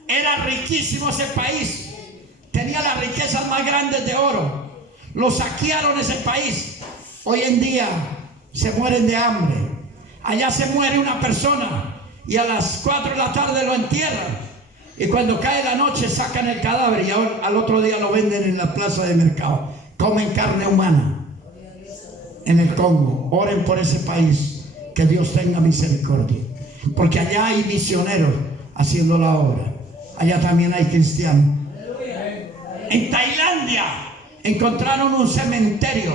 Era riquísimo ese país. Tenía las riquezas más grandes de oro. Lo saquearon ese país. Hoy en día se mueren de hambre. Allá se muere una persona y a las 4 de la tarde lo entierran. Y cuando cae la noche sacan el cadáver y al otro día lo venden en la plaza de mercado. Comen carne humana en el Congo. Oren por ese país. Que Dios tenga misericordia. Porque allá hay misioneros haciendo la obra. Allá también hay cristianos. En Tailandia encontraron un cementerio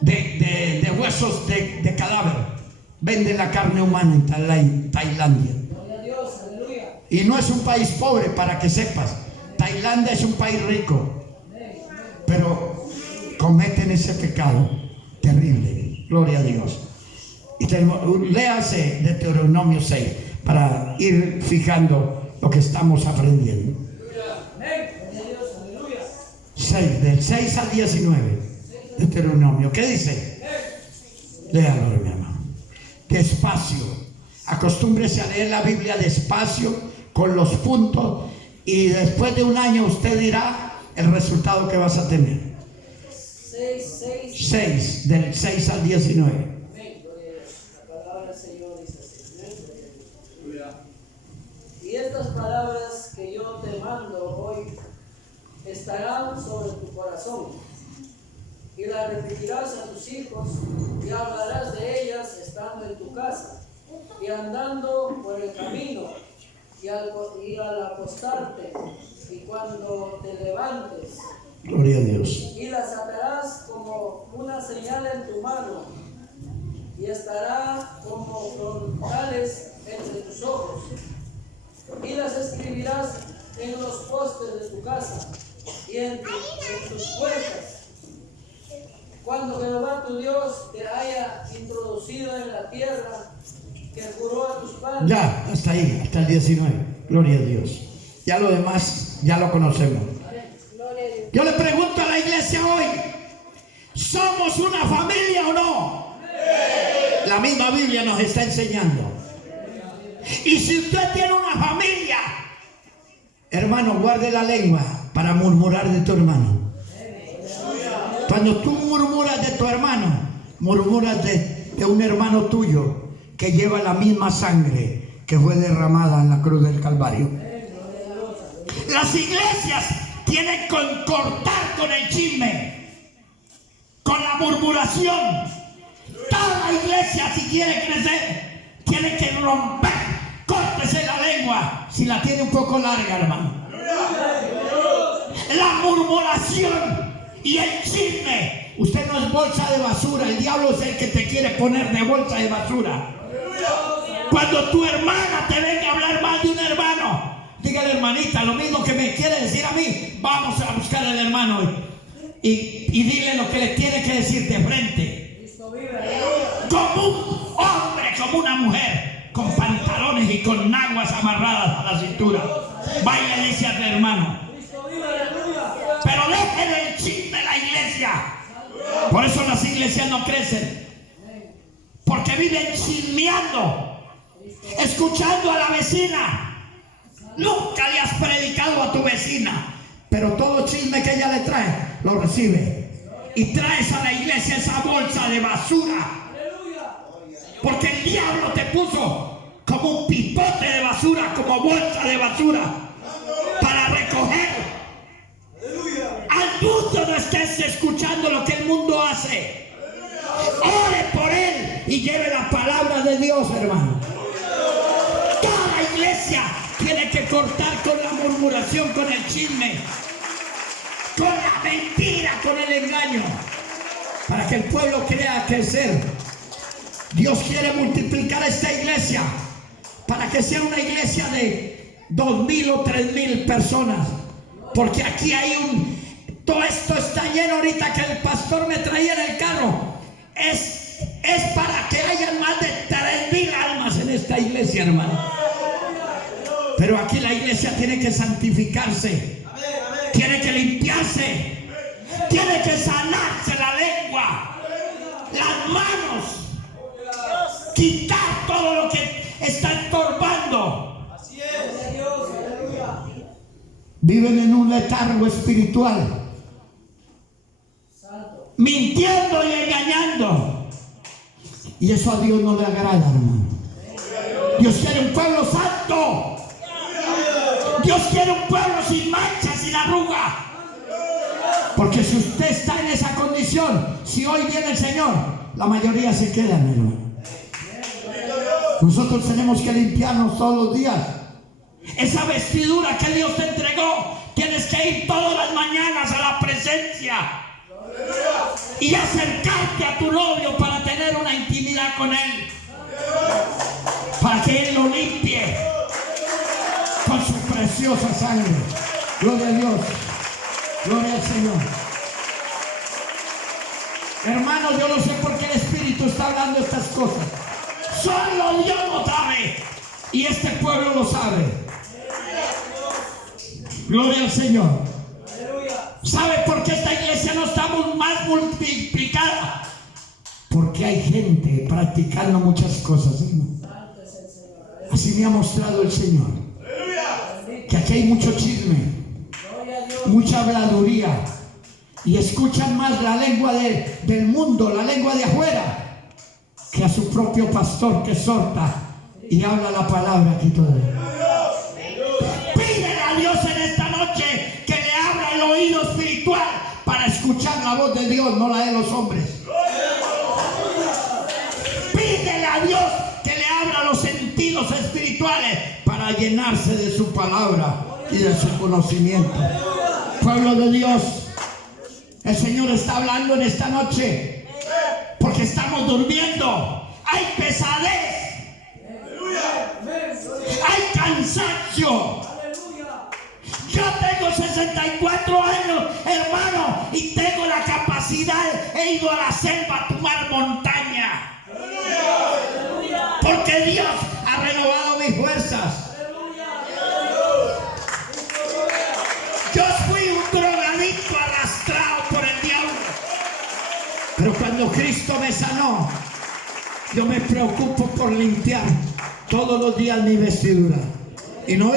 de huesos de cadáver. Venden la carne humana en Tailandia. Y no es un país pobre, para que sepas. Tailandia es un país rico, pero cometen ese pecado terrible. Gloria a Dios. Y léase Deuteronomio 6 para ir fijando lo que estamos aprendiendo. 6, del 6 al 19. Deuteronomio. ¿Qué dice? Léalo, hermano. Despacio. Acostúmbrese a leer la Biblia despacio, con los puntos, y después de un año usted dirá el resultado que vas a tener. 6, del 6 al 19. Y estas palabras que yo te mando hoy estarán sobre tu corazón, y las repetirás a tus hijos, y hablarás de ellas estando en tu casa, y andando por el camino, y al acostarte, y cuando te levantes. Gloria a Dios. Y las atarás como una señal en tu mano, y estará como frontales entre tus ojos, y las escribirás en los postes de tu casa y en tus puertas. Cuando Jehová tu Dios te haya introducido en la tierra que juró a tus padres. Ya, hasta ahí, hasta el 19. Gloria a Dios. Ya lo demás, ya lo conocemos. Yo le pregunto a la iglesia hoy, ¿somos una familia o no? La misma Biblia nos está enseñando. Y si usted tiene una familia, hermano, guarde la lengua para murmurar de tu hermano. Cuando tú murmuras de tu hermano, murmuras de un hermano tuyo que lleva la misma sangre que fue derramada en la cruz del Calvario. Las iglesias tienen que cortar con el chisme, con la murmuración. Toda iglesia, si quiere crecer, tiene que romper. Córtese la lengua si la tiene un poco larga, hermano. La murmuración y el chisme. Usted no es bolsa de basura. El diablo es el que te quiere poner de bolsa de basura. Cuando tu hermana te venga a hablar mal de un hermano, dígale, hermanita, lo mismo que me quiere decir a mí, vamos a buscar al hermano y dile lo que le tiene que decir de frente. Como un hombre, como una mujer, con pantalones y con naguas amarradas a la cintura. Vaya y dice al hermano. Pero dejen el chisme de la iglesia. Por eso las iglesias no crecen, porque viven chismeando, escuchando a la vecina. Nunca le has predicado a tu vecina, pero todo chisme que ella le trae lo recibe y traes a la iglesia esa bolsa de basura, porque el diablo te puso como un pipote de basura, como bolsa de basura para recoger. Al mundo no estés escuchando lo que el mundo hace. Ore por él y lleve la palabra de Dios, hermano. Toda iglesia tiene que cortar con la murmuración, con el chisme, con la mentira, con el engaño, para que el pueblo crea crecer. Dios quiere multiplicar esta iglesia para que sea una iglesia de 2,000 o 3,000 personas, porque aquí hay todo esto está lleno ahorita que el pastor me traía en el carro. Es para que haya más de 3,000 almas en esta iglesia, hermano. Pero aquí la iglesia tiene que santificarse, tiene que limpiarse, tiene que sanarse la lengua, las manos, quitar todo lo que está estorbando. Así es. Viven en un letargo espiritual, mintiendo y engañando, y eso a Dios no le agrada, hermano. Dios quiere un pueblo santo. Dios quiere un pueblo sin mancha, sin arruga. Porque si usted está en esa condición, si hoy viene el Señor, la mayoría se quedan, hermano. Nosotros tenemos que limpiarnos todos los días. Esa vestidura que Dios te entregó, tienes que ir todas las mañanas a la presencia y acercarte a tu novio para tener una intimidad con él, para que él lo limpie con su preciosa sangre. Gloria a Dios, gloria al Señor. Hermanos, yo no sé por qué el Espíritu está hablando estas cosas. Solo Dios lo sabe y este pueblo lo sabe. Gloria al Señor. ¿Sabe por qué esta iglesia no está más multiplicada? Porque hay gente practicando muchas cosas, hermano. Así me ha mostrado el Señor. Que aquí hay mucho chisme, mucha habladuría, y escuchan más la lengua del mundo, la lengua de afuera, que a su propio pastor que exhorta y habla la palabra aquí todavía. Pídele a Dios en esta noche que le abra el oído espiritual para escuchar la voz de Dios, no la de los hombres. Pídele a Dios que le abra los sentidos espirituales para llenarse de su palabra y de su conocimiento. Pueblo de Dios, el Señor está hablando en esta noche porque estamos durmiendo hay pesadez, hay cansancio. Yo tengo 64 años, hermano, y tengo la capacidad. He ido a la selva a tumbar montaña. Porque Dios ha renovado mis fuerzas. Yo fui un drogadicto arrastrado por el diablo. Pero cuando Cristo me sanó, yo me preocupo por limpiar todos los días mi vestidura. Y no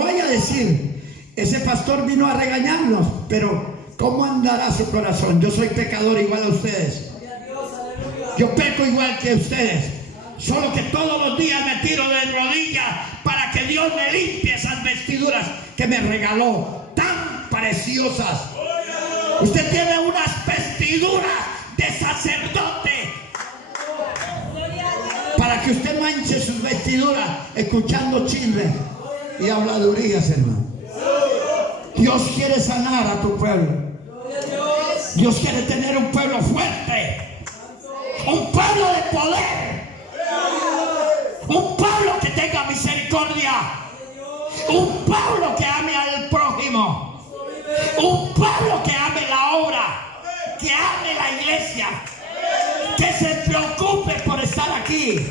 vaya a decir, ese pastor vino a regañarnos, pero ¿cómo andará su corazón? Yo soy pecador igual a ustedes. Yo peco igual que ustedes. Solo que todos los días me tiro de rodillas para que Dios me limpie esas vestiduras que me regaló, tan preciosas. Usted tiene unas vestiduras de sacerdote para que usted manche sus vestiduras escuchando chismes y habladurías, hermano. Dios quiere sanar a tu pueblo. Dios quiere tener un pueblo fuerte, un pueblo de poder, un pueblo que tenga misericordia, un pueblo que ame al prójimo, un pueblo que ame la obra, que ame la iglesia, que se preocupe por estar aquí.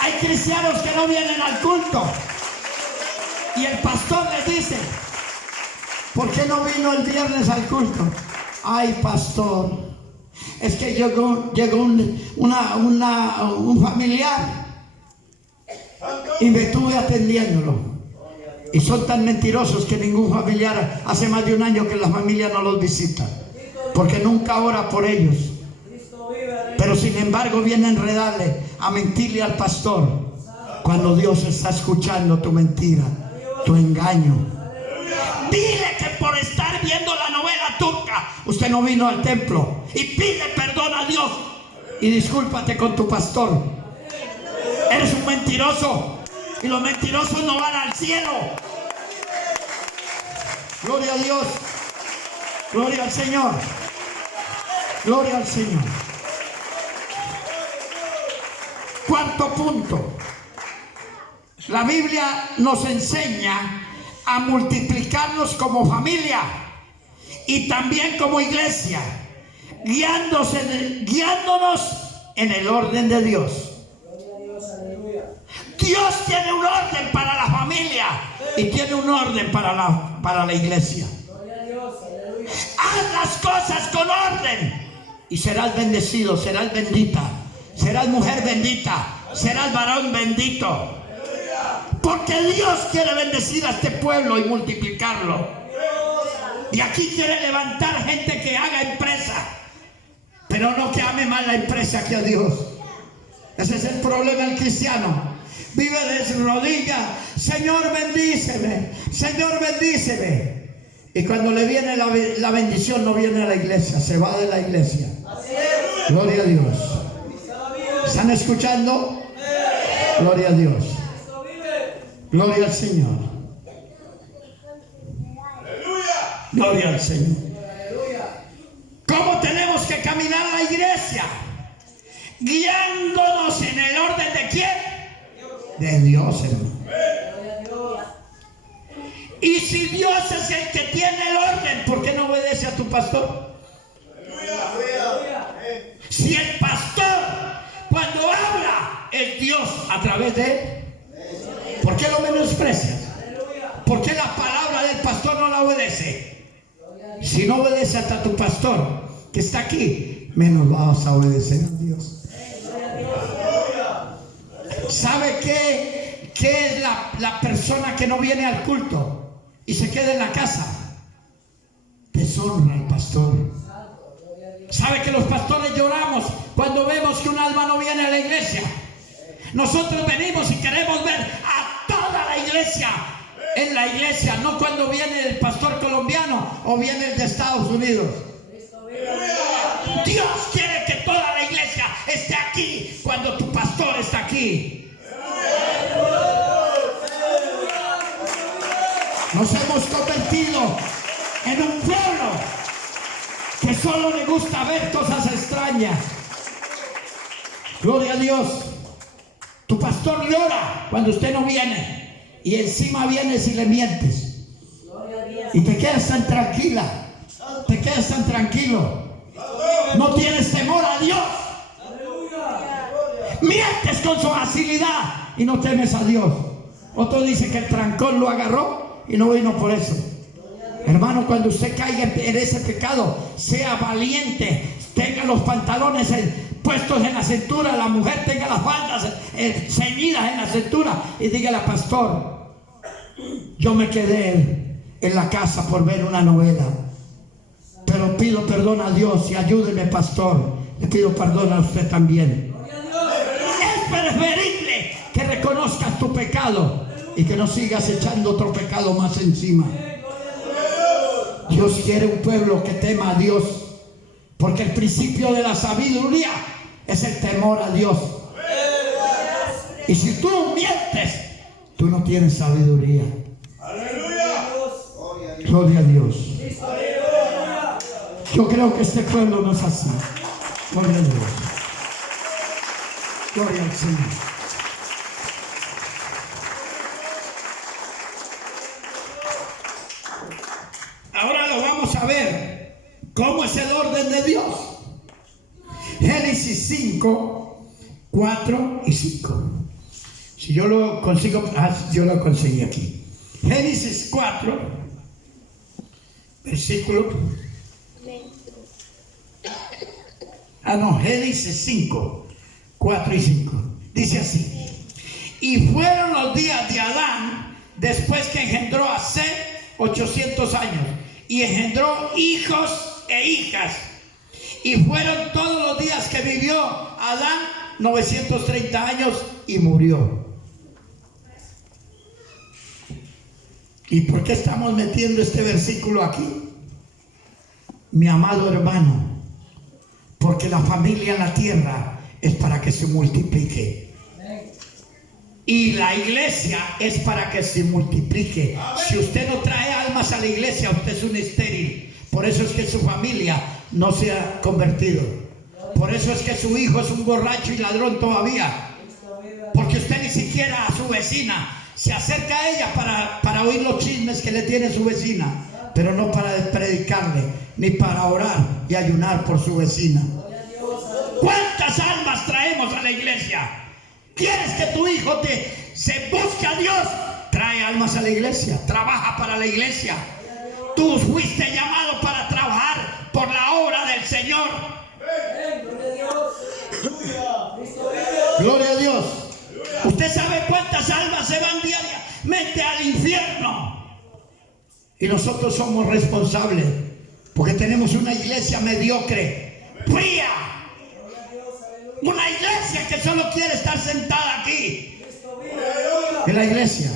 Hay cristianos que no vienen al culto y el pastor les dice, ¿por qué no vino el viernes al culto? Ay, pastor, es que llegó un familiar y me estuve atendiéndolo. Y son tan mentirosos que ningún familiar, hace más de un año que la familia no los visita, porque nunca ora por ellos. Pero sin embargo viene a enredarle, a mentirle al pastor, cuando Dios está escuchando tu mentira, tu engaño. Dile que por estar viendo la novela turca, usted no vino al templo, y pide perdón a Dios y discúlpate con tu pastor. Eres un mentiroso, y los mentirosos no van al cielo. Gloria a Dios, gloria al Señor, gloria al Señor. Cuarto punto, la Biblia nos enseña a multiplicarnos como familia y también como iglesia, guiándonos en el orden de Dios. Dios tiene un orden para la familia y tiene un orden para la iglesia. Haz las cosas con orden y serás bendecido, serás bendita, serás mujer bendita, serás varón bendito. Porque Dios quiere bendecir a este pueblo y multiplicarlo. Y aquí quiere levantar gente que haga empresa, pero no que ame más la empresa que a Dios. Ese es el problema del cristiano. Vive de rodillas, Señor bendíceme, Señor bendíceme. Y cuando le viene la bendición, no viene a la iglesia, se va de la iglesia. Gloria a Dios. ¿Están escuchando? Gloria a Dios. Gloria al Señor. Gloria al Señor. ¿Cómo tenemos que caminar a la iglesia? Guiándonos en el orden de ¿quién? De Dios, hermano. Y si Dios es el que tiene el orden, ¿por qué no obedece a tu pastor? Si el pastor, cuando habla, es Dios a través de él, ¿por qué lo menosprecias? ¿Por qué la palabra del pastor no la obedece? Si no obedeces hasta tu pastor que está aquí, menos vas a obedecer a Dios. ¿Sabe qué es la persona que no viene al culto y se queda en la casa? Deshonra al pastor. ¿Sabe que los pastores lloramos cuando vemos que un alma no viene a la iglesia? Nosotros venimos y queremos ver a toda la iglesia en la iglesia, no cuando viene el pastor colombiano o viene el de Estados Unidos. Dios quiere que toda la iglesia esté aquí cuando tu pastor está aquí. Nos hemos convertido en un pueblo que solo le gusta ver cosas extrañas. Gloria a Dios. Tu pastor llora cuando usted no viene y encima vienes y le mientes. Y te quedas tan tranquila, te quedas tan tranquilo. No tienes temor a Dios. Mientes con su facilidad y no temes a Dios. Otro dice que el trancón lo agarró y no vino por eso. Hermano, cuando usted caiga en ese pecado, sea valiente, tenga los pantalones puestos en la cintura, la mujer tenga las faldas ceñidas en la cintura y dígale: pastor, yo me quedé en la casa por ver una novela, pero pido perdón a Dios y ayúdeme, pastor. Le pido perdón a usted también. Es preferible que reconozcas tu pecado y que no sigas echando otro pecado más encima. Dios quiere un pueblo que tema a Dios, porque el principio de la sabiduría es el temor a Dios. Y si tú mientes, tú no tienes sabiduría. Gloria a Dios. Yo creo que este pueblo no es así. Gloria a Dios. Gloria al Señor. Ahora lo vamos a ver cómo es el orden de Dios. Génesis 5, 4 y 5. Si yo lo consigo, yo lo conseguí aquí. Génesis 4, versículo. Génesis 5, 4 y 5. Dice así: y fueron los días de Adán después que engendró a Set 800 años, y engendró hijos e hijas. Y fueron todos los días que vivió Adán 930 años y murió. ¿Y por qué estamos metiendo este versículo aquí? Mi amado hermano, porque la familia en la tierra es para que se multiplique. Y la iglesia es para que se multiplique. Si usted no trae almas a la iglesia, usted es un estéril. Por eso es que su familia no se ha convertido. Por eso es que su hijo es un borracho y ladrón todavía. Porque usted ni siquiera a su vecina se acerca a ella para oír los chismes que le tiene su vecina, pero no para predicarle, ni para orar y ayunar por su vecina. ¿Cuántas almas traemos a la iglesia? ¿Quieres que tu hijo se busque a Dios? Trae almas a la iglesia, trabaja para la iglesia. Tú fuiste llamado para trabajar por la obra del Señor. Gloria a Dios. Usted sabe cuántas almas se van diariamente al infierno. Y nosotros somos responsables porque tenemos una iglesia mediocre, fría. Una iglesia que solo quiere estar sentada aquí. En la iglesia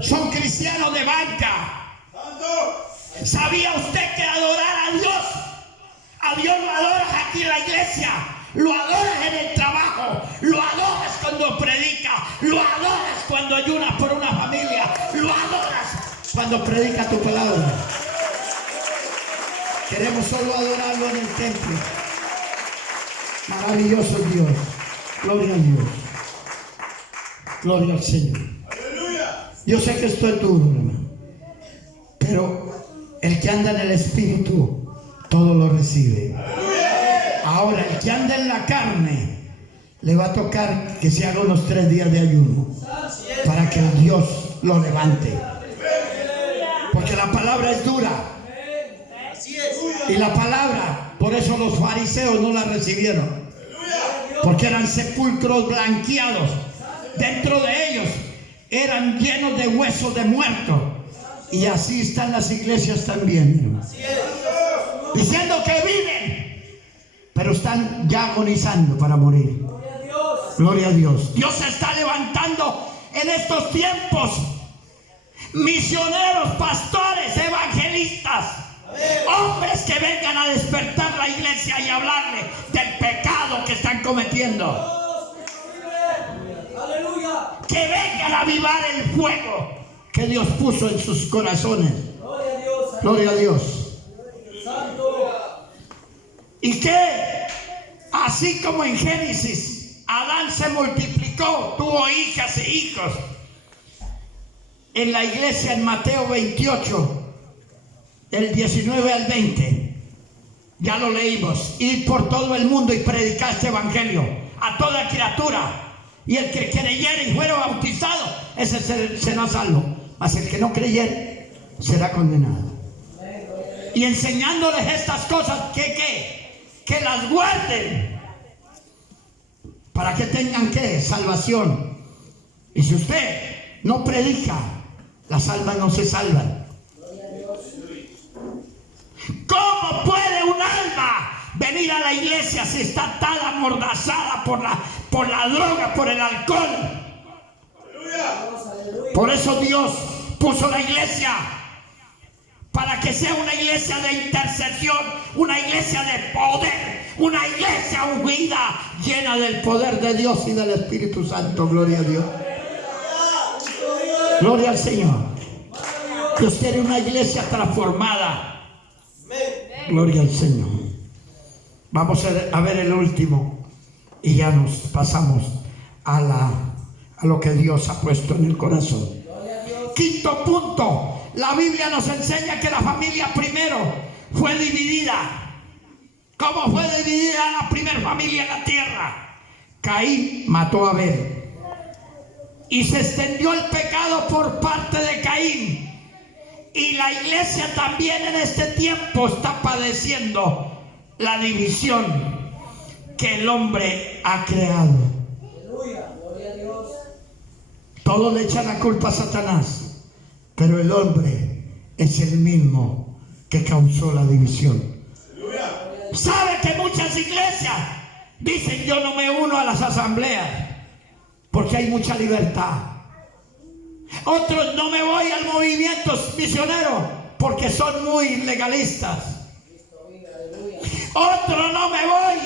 son cristianos de banca. ¿Sabía usted que adorar a Dios lo adoras aquí en la iglesia? Lo adoras en el trabajo, lo adoras cuando predicas, lo adoras cuando ayunas por una familia, lo adoras cuando predica tu palabra. Queremos solo adorarlo en el templo. Maravilloso Dios. Gloria a Dios. Gloria al Señor. Yo sé que esto es duro, hermano, pero el que anda en el Espíritu todo lo recibe. Ahora, el que anda en la carne le va a tocar que se haga unos 3 días de ayuno para que Dios lo levante, porque la palabra es dura. Y la palabra, por eso los fariseos no la recibieron, porque eran sepulcros blanqueados. Dentro de ellos eran llenos de huesos de muertos. Y así están las iglesias también, hermano, diciendo que viven, pero están ya agonizando para morir. Gloria a Dios. Dios se está levantando en estos tiempos misioneros, pastores, evangelistas, hombres que vengan a despertar la iglesia y hablarle del pecado que están cometiendo. Que vengan a avivar el fuego que Dios puso en sus corazones. Gloria a Dios. ¿Y qué? Así como en Génesis, Adán se multiplicó, tuvo hijas e hijos. En la iglesia en Mateo 28, del 19 al 20, ya lo leímos. Ir por todo el mundo y predicar este evangelio a toda criatura. Y el que creyere y fuera bautizado, ese será salvo. Mas el que no creyere, será condenado. Y enseñándoles estas cosas, que las guarden, para que tengan salvación. Y si usted no predica, las almas no se salvan. ¿Cómo puede un alma venir a la iglesia si está atada, amordazada por la droga, por el alcohol? Por eso Dios puso la iglesia, para que sea una iglesia de intercesión, una iglesia de poder, una iglesia ungida, llena del poder de Dios y del Espíritu Santo. Gloria a Dios. Gloria al Señor. Dios quiere una iglesia transformada. Gloria al Señor. Vamos a ver el último y ya nos pasamos a lo que Dios ha puesto en el corazón. Quinto punto. La Biblia nos enseña que la familia primero fue dividida. ¿Cómo fue dividida la primera familia en la tierra? Caín mató a Abel. Y se extendió el pecado por parte de Caín. Y la iglesia también en este tiempo está padeciendo la división que el hombre ha creado. Aleluya, gloria a Dios. Todos le echan la culpa a Satanás, pero el hombre es el mismo que causó la división. ¿Sabe que muchas iglesias dicen: yo no me uno a las asambleas porque hay mucha libertad? Otros: no me voy al movimiento misionero porque son muy legalistas. Otro: no me voy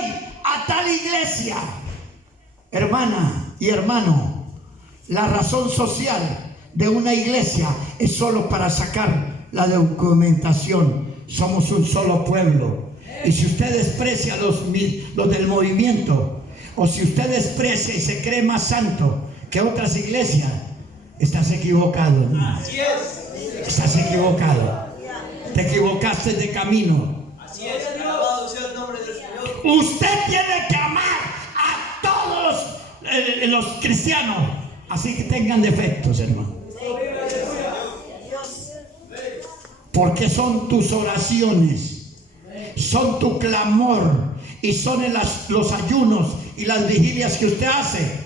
a tal iglesia. Hermana y hermano, la razón social de una iglesia es solo para sacar la documentación. Somos un solo pueblo. Y si usted desprecia a los del movimiento, o si usted desprecia y se cree más santo que otras iglesias, estás equivocado, hermano. Así es. Estás equivocado. Te equivocaste de camino. Así es. Alabado sea el nombre del Señor. Usted tiene que amar a todos los cristianos, así que tengan defectos, hermano. Porque son tus oraciones, son tu clamor, y son los ayunos y las vigilias que usted hace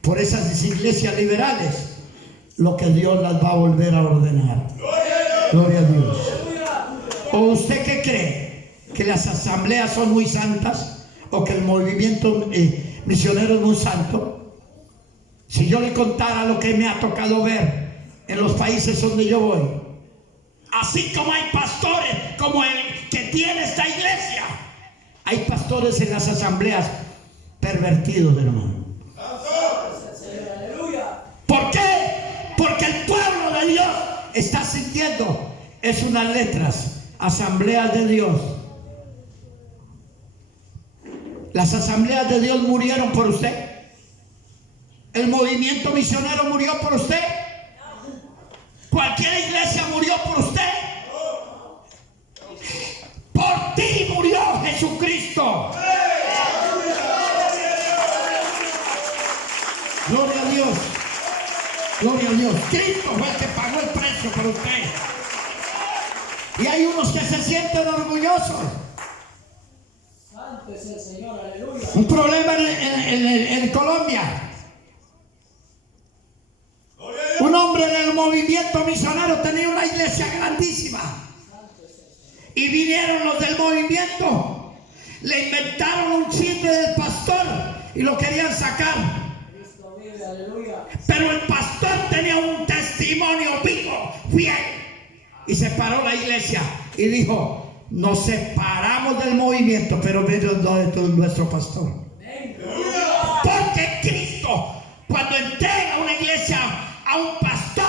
por esas iglesias liberales lo que Dios las va a volver a ordenar. Gloria a Dios. ¿O usted qué cree? ¿Que las asambleas son muy santas? ¿O que el movimiento misionero es muy santo? Si yo le contara lo que me ha tocado ver en los países donde yo voy, así como hay pastores como el que tiene esta iglesia, hay pastores en las asambleas pervertidos, hermano. ¿Por qué? Porque el pueblo de Dios está sintiendo es unas letras: asambleas de Dios. Las asambleas de Dios murieron por usted. El movimiento misionero murió por usted. Cualquier iglesia murió por usted. Por ti murió Jesucristo. Gloria a Dios. Gloria a Dios. Cristo fue el que pagó el precio por usted. Y hay unos que se sienten orgullosos. Santo es el Señor, aleluya. Un problema en Colombia. Un hombre del movimiento misionero tenía una iglesia grandísima. Y vinieron los del movimiento, le inventaron un chiste del pastor y lo querían sacar. Cristo vive, aleluya. Pero el pastor tenía un testimonio vivo, fiel. Y se paró la iglesia y dijo: nos separamos del movimiento, pero no de nuestro pastor. Porque Cristo, cuando entrega una iglesia a un pastor,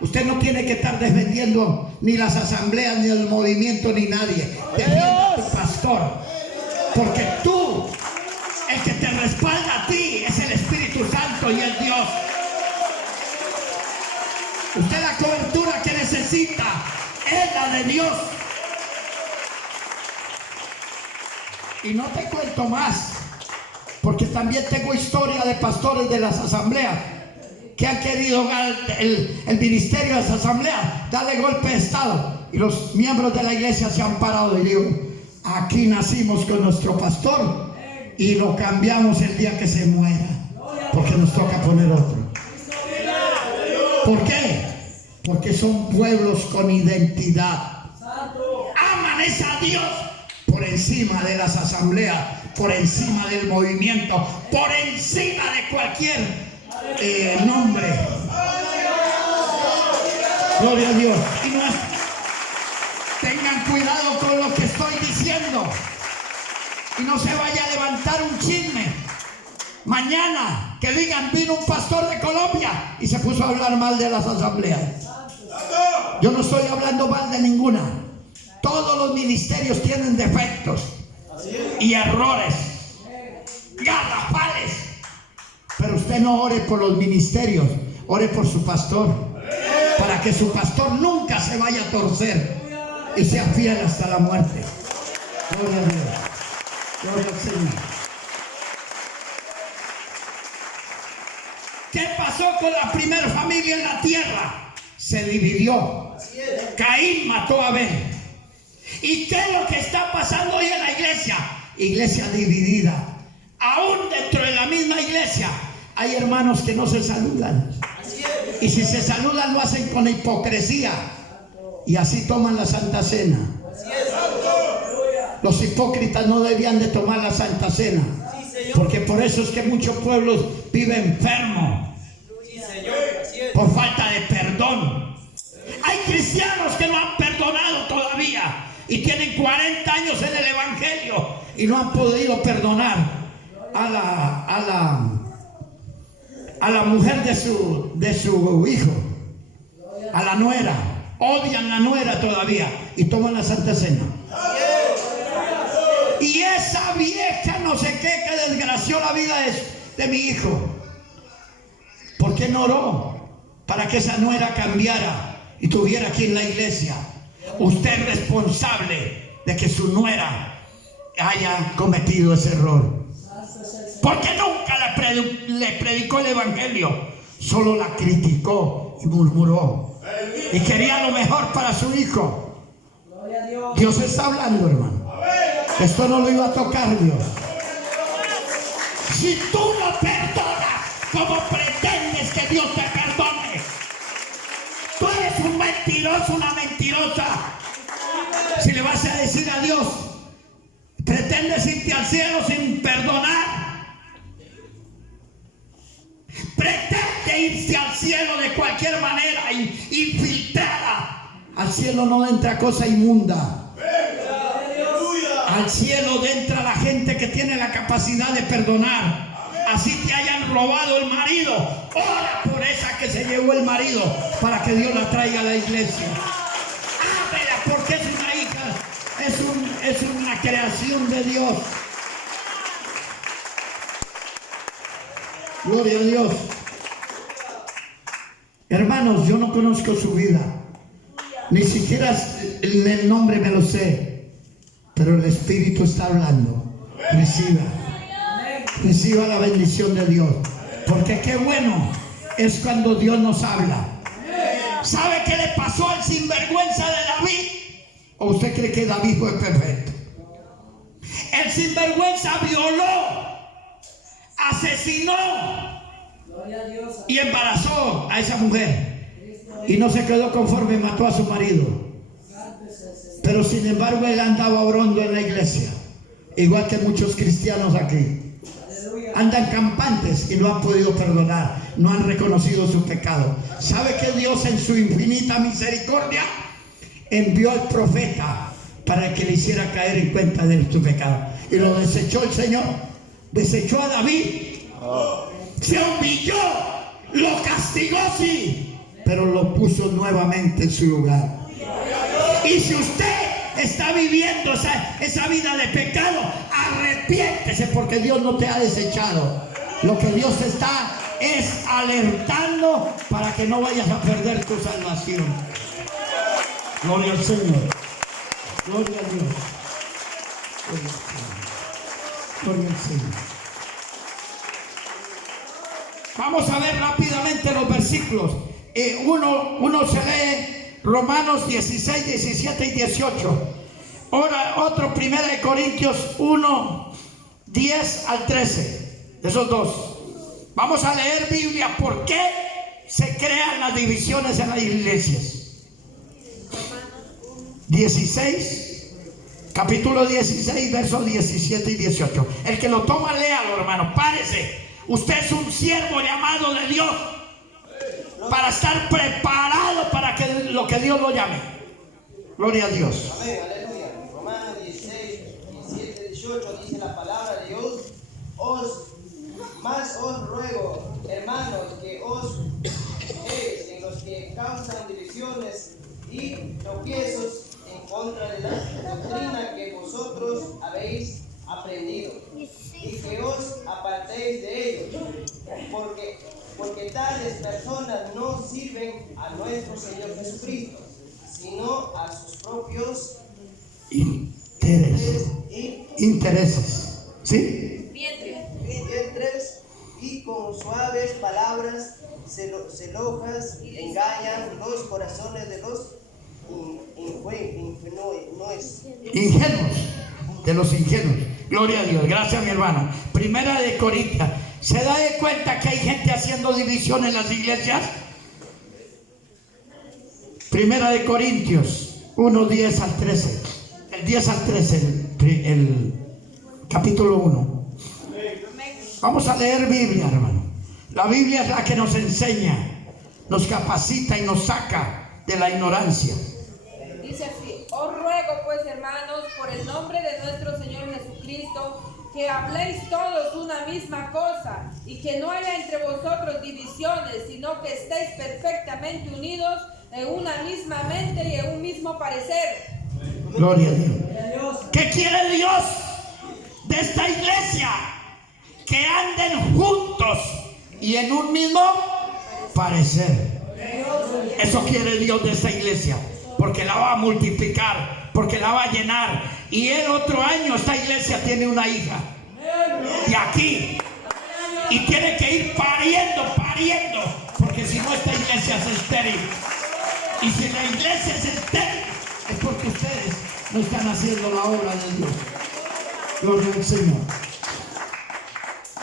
usted no tiene que estar defendiendo ni las asambleas, ni el movimiento, ni nadie. Defienda a tu pastor. Porque tú respalda a ti es el Espíritu Santo y el Dios. Usted la cobertura que necesita es la de Dios. Y no te cuento más, porque también tengo historia de pastores de las asambleas que han querido el ministerio de las asambleas darle golpe de estado, y los miembros de la iglesia se han parado y digo, aquí nacimos con nuestro pastor y lo cambiamos el día que se muera, porque nos toca poner otro. ¿Por qué? Porque son pueblos con identidad. Aman a Dios por encima de las asambleas, por encima del movimiento, por encima de cualquier nombre. Gloria a Dios. Y no es, tengan cuidado con lo que estoy diciendo y no se vaya a levantar un chisme mañana que digan vino un pastor de Colombia y se puso a hablar mal de las asambleas. Yo no estoy hablando mal de ninguna. Todos los ministerios tienen defectos y errores garrafales, pero usted no ore por los ministerios, ore por su pastor, para que su pastor nunca se vaya a torcer y sea fiel hasta la muerte. Gloria a Dios. Gloria al Señor. ¿Qué pasó con la primera familia en la tierra? Se dividió. Caín mató a Abel. ¿Y qué es lo que está pasando hoy en la iglesia? Iglesia dividida. Aún dentro de la misma iglesia hay hermanos que no se saludan. Y si se saludan lo hacen con hipocresía. Y así toman la Santa Cena. Los hipócritas no debían de tomar la Santa Cena. Porque por eso es que muchos pueblos viven enfermos. Por falta de perdón. Hay cristianos que no han perdonado todavía y tienen 40 años en el evangelio y no han podido perdonar a la mujer de su hijo, a la nuera. Odian la nuera todavía y toman la Santa Cena. Y esa vieja no sé qué que desgració la vida de mi hijo, ¿por qué no oró para que esa nuera cambiara y tuviera aquí en la iglesia? Usted es responsable de que su nuera haya cometido ese error, porque nunca le predicó el evangelio, solo la criticó y murmuró y quería lo mejor para su hijo. Dios está hablando, hermano. Esto no lo iba a tocar Dios. Si tú no perdonas, ¿cómo pretendes que Dios te perdone? Tú eres un mentiroso, una mentirosa. Si le vas a decir a Dios, pretendes irte al cielo sin perdonar. Pretende irse al cielo de cualquier manera, infiltrada. Al cielo no entra cosa inmunda. Al cielo entra la gente que tiene la capacidad de perdonar. Así te hayan robado el marido, ora por esa que se llevó el marido para que Dios la traiga a la iglesia. Ámela porque es una hija, es una creación de Dios. Gloria a Dios. Hermanos, yo no conozco su vida, ni siquiera el nombre me lo sé, pero el Espíritu está hablando. Reciba la bendición de Dios, porque qué bueno es cuando Dios nos habla. ¿Sabe qué le pasó al sinvergüenza de David? ¿O usted cree que David fue perfecto? El sinvergüenza violó, asesinó y embarazó a esa mujer, y no se quedó conforme, mató a su marido. Pero sin embargo él andaba orando en la iglesia, igual que muchos cristianos aquí. Andan campantes y no han podido perdonar, no han reconocido su pecado. ¿Sabe que Dios en su infinita misericordia envió al profeta para que le hiciera caer en cuenta de su pecado? Y lo desechó el Señor. Desechó a David. Se humilló, lo castigó, sí, pero lo puso nuevamente en su lugar. Y si usted está viviendo esa vida de pecado, arrepentido, arrepiéntese porque Dios no te ha desechado. Lo que Dios está es alertando para que no vayas a perder tu salvación. Gloria al Señor. Gloria a Dios. Gloria al Señor. Gloria al Señor. Vamos a ver rápidamente los versículos. Uno se lee Romanos 16, 17 y 18. Ahora otro, 1 Corintios 1, 10 al 13. Esos dos. Vamos a leer Biblia. ¿Por qué se crean las divisiones en las iglesias? 16, capítulo 16, versos 17 y 18. El que lo toma, léalo, hermano. Párese. Usted es un siervo llamado de Dios para estar preparado para lo que Dios lo llame. Gloria a Dios. Amén, aleluya. Romanos 16, 17, 18 dice la palabra de Dios. Más os ruego, hermanos, que os fijéis en los que causan divisiones y tropiezos en contra de la doctrina que vosotros habéis aprendido, y que os apartéis de ellos, porque tales personas no sirven a nuestro Señor Jesucristo, sino a sus propios intereses. ¿Sí? vientres, y con suaves palabras celosas engañan los corazones de los ingenuos, de los ingenuos. Gloria a Dios. Gracias, mi hermano. 1 Corintios. ¿Se da de cuenta que hay gente haciendo división en las iglesias? 1 Corintios 1, 10 al 13. El 10 al 13, el capítulo 1. Vamos a leer Biblia, hermano. La Biblia es la que nos enseña, nos capacita y nos saca de la ignorancia. Dice así: os ruego pues, hermanos, por el nombre de nuestro Señor Jesucristo, que habléis todos una misma cosa, y que no haya entre vosotros divisiones, sino que estéis perfectamente unidos en una misma mente y en un mismo parecer. Gloria a Dios. ¿Qué quiere Dios de esta iglesia? Que anden juntos y en un mismo parecer. Eso quiere Dios de esta iglesia, porque la va a multiplicar, porque la va a llenar. Y el otro año esta iglesia tiene una hija de aquí, y tiene que ir pariendo, porque si no esta iglesia es estéril. Y si la iglesia es estéril, es porque ustedes no están haciendo la obra de Dios. Gloria al Señor.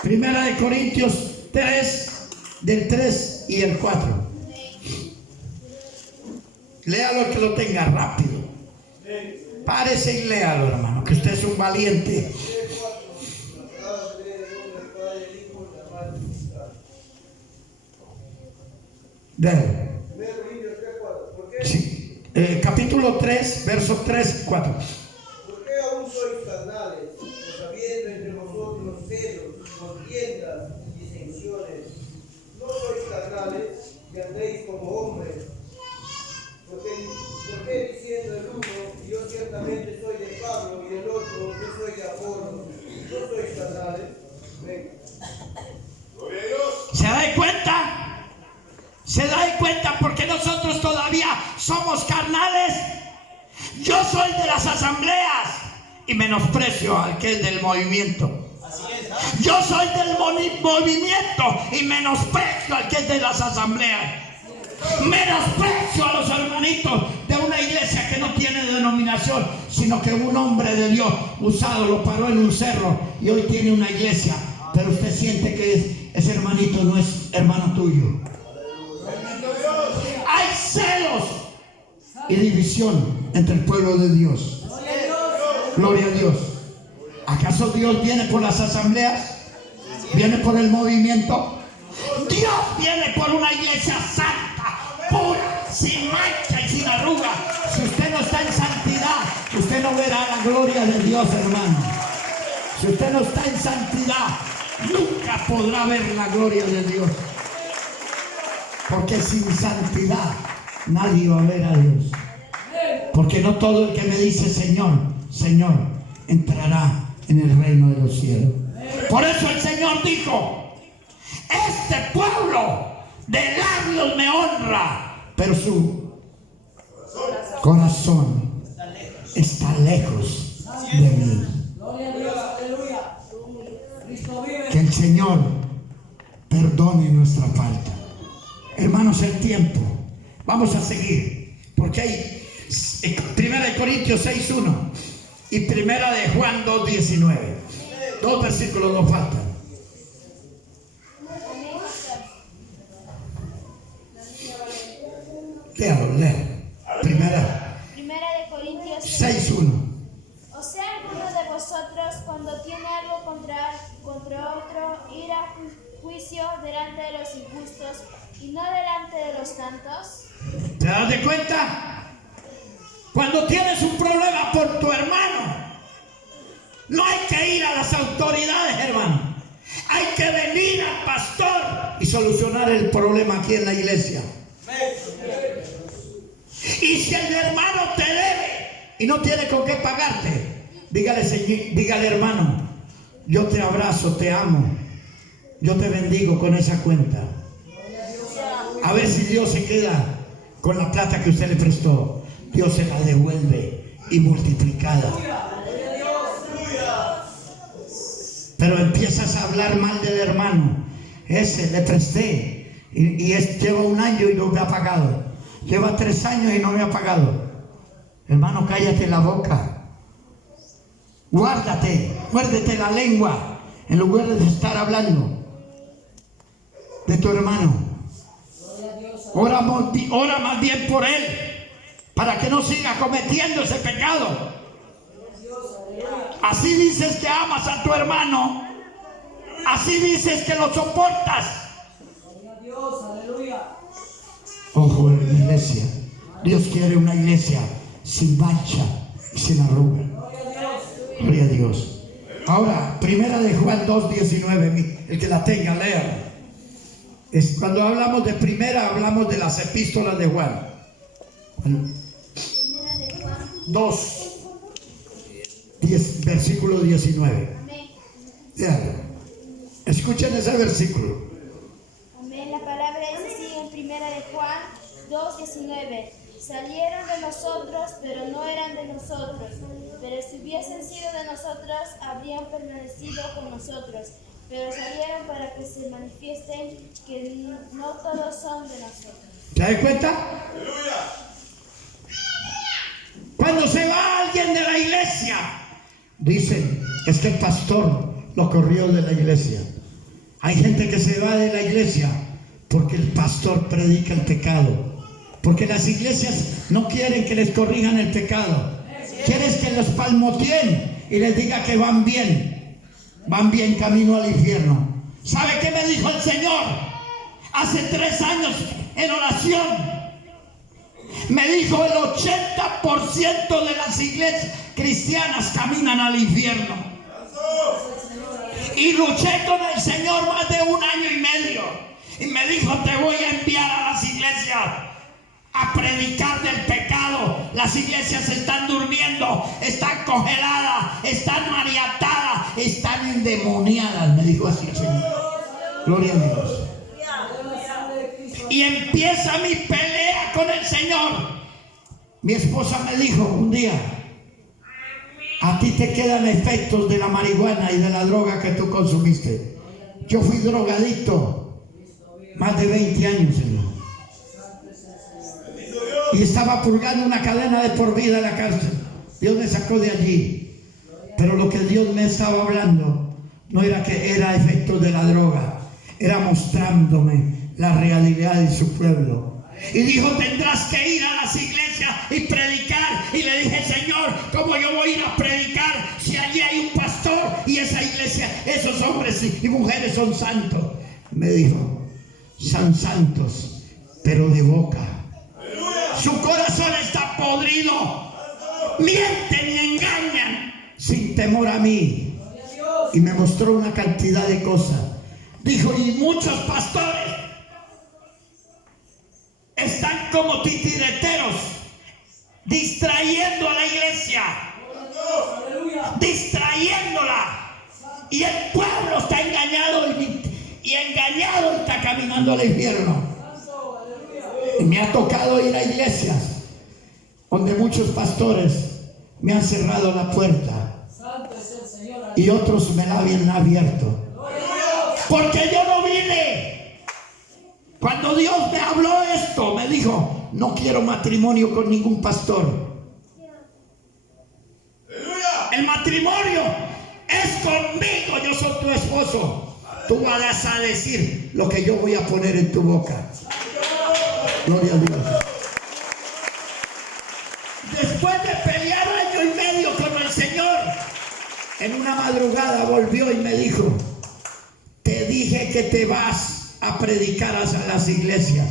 1 Corintios 3, del 3 y el 4. Léalo el que lo tenga rápido. Párese y léalo, hermano, que usted es un valiente. Dale. Sí. Capítulo 3, versos 3 y 4. ¿Por qué aún sois carnales, habiendo entre vosotros celos, contiendas y disensiones? No sois carnales, que andéis como hombres. Porque diciendo el uno, yo ciertamente soy de Pablo, y el otro, yo soy de Apolo. No sois carnales. Ven. Gloria a Dios. ¿Se da cuenta? ¿Se da cuenta? Porque nosotros todavía somos carnales. Yo soy de las asambleas y menosprecio al que es del movimiento. Yo soy del movimiento y menosprecio al que es de las asambleas. Menosprecio a los hermanitos de una iglesia que no tiene denominación, sino que un hombre de Dios usado lo paró en un cerro y hoy tiene una iglesia. Pero usted siente que ese hermanito no es hermano tuyo. Hay celos y división entre el pueblo de Dios. Gloria a Dios. ¿Acaso Dios viene por las asambleas? ¿Viene por el movimiento? Dios viene por una iglesia santa, pura, sin mancha y sin arruga. Si usted no está en santidad, usted no verá la gloria de Dios, hermano. Si usted no está en santidad, nunca podrá ver la gloria de Dios. Porque sin santidad nadie va a ver a Dios. Porque no todo el que me dice Señor, Señor, entrará en el reino de los cielos. Por eso el Señor dijo: este pueblo de labios me honra, pero su corazón está lejos de mí. Gloria a Dios, aleluya. Cristo vive. Que el Señor perdone nuestra falta. Hermanos, el tiempo. Vamos a seguir, porque hay 1 Corintios 6:1 y 1 de Juan 2:19. Dos versículos nos faltan. Léalo, lee. Primera de Corintios 6:1. O sea, alguno de vosotros, cuando tiene algo contra otro, ir a juicio delante de los injustos y no delante de los santos. ¿Te das de cuenta? Cuando tienes un problema por tu hermano, no hay que ir a las autoridades, hermano. Hay que venir al pastor y solucionar el problema aquí en la iglesia. Y si el hermano te debe y no tiene con qué pagarte, dígale, hermano, yo te abrazo, te amo, yo te bendigo con esa cuenta. A ver si Dios se queda con la plata que usted le prestó. Dios se la devuelve y multiplicada. Pero empiezas a hablar mal del hermano. Ese le presté y lleva 1 año y no me ha pagado. Lleva 3 años y no me ha pagado. Hermano, cállate la boca. Muérdete la lengua en lugar de estar hablando de tu hermano. Ora más bien por él, para que no siga cometiendo ese pecado. Así dices que amas a tu hermano, así dices que lo soportas. Ojo, iglesia, Dios quiere una iglesia sin mancha y sin arruga. Gloria a Dios. Ahora, 1 de Juan 2:19, el que la tenga, lea. Cuando hablamos de primera, hablamos de las epístolas de Juan. 2, versículo 19. Léalo. Escuchen ese versículo. Amén. La palabra es así en 1 de Juan 2:19. Salieron de nosotros, pero no eran de nosotros. Pero si hubiesen sido de nosotros, habrían permanecido con nosotros. Pero salieron para que se manifiesten que no todos son de nosotros. ¿Te das cuenta? Cuando se va alguien de la iglesia, dicen, es que el pastor lo corrió de la iglesia. Hay gente que se va de la iglesia porque el pastor predica el pecado. Porque las iglesias no quieren que les corrijan el pecado. Quieren que los palmoteen y les diga que van bien. Van bien camino al infierno. ¿Sabe qué me dijo el Señor? Hace 3 años en oración. Me dijo: el 80% de las iglesias cristianas caminan al infierno. Y luché con el Señor más de 1 año y medio. Y me dijo: te voy a enviar a las iglesias a predicar del pecado. Las iglesias están durmiendo, están congeladas, están maniatadas, están endemoniadas. Me dijo así el Señor. Gloria a Dios. Y empieza mi pelea con el Señor. Mi esposa me dijo un día: a ti te quedan efectos de la marihuana y de la droga que tú consumiste. Yo fui drogadicto más de 20 años, Señor. Y estaba purgando una cadena de por vida en la cárcel. Dios me sacó de allí. Pero lo que Dios me estaba hablando no era que era efecto de la droga, era mostrándome la realidad de su pueblo. Y dijo: tendrás que ir a las iglesias y predicar. Y le dije: Señor, ¿cómo yo voy a ir a predicar si allí hay un pastor y esa iglesia, esos hombres y mujeres son santos? Me dijo: son santos, pero de boca. Su corazón está podrido. Mienten y engañan sin temor a mí. Y me mostró una cantidad de cosas. Dijo: y muchos pastores están como titireteros, distrayendo a la iglesia, distrayendo trayéndola. Y el pueblo está engañado y engañado está caminando al infierno. Y me ha tocado ir a iglesias donde muchos pastores me han cerrado la puerta y otros me la habían abierto. Porque yo no vine. Cuando Dios me habló esto, me dijo: no quiero matrimonio con ningún pastor. El matrimonio es conmigo, yo soy tu esposo. Tú vas a decir lo que yo voy a poner en tu boca. Gloria a Dios. Después de pelear año y medio con el Señor, en una madrugada volvió y me dijo: te dije que te vas a predicar a las iglesias.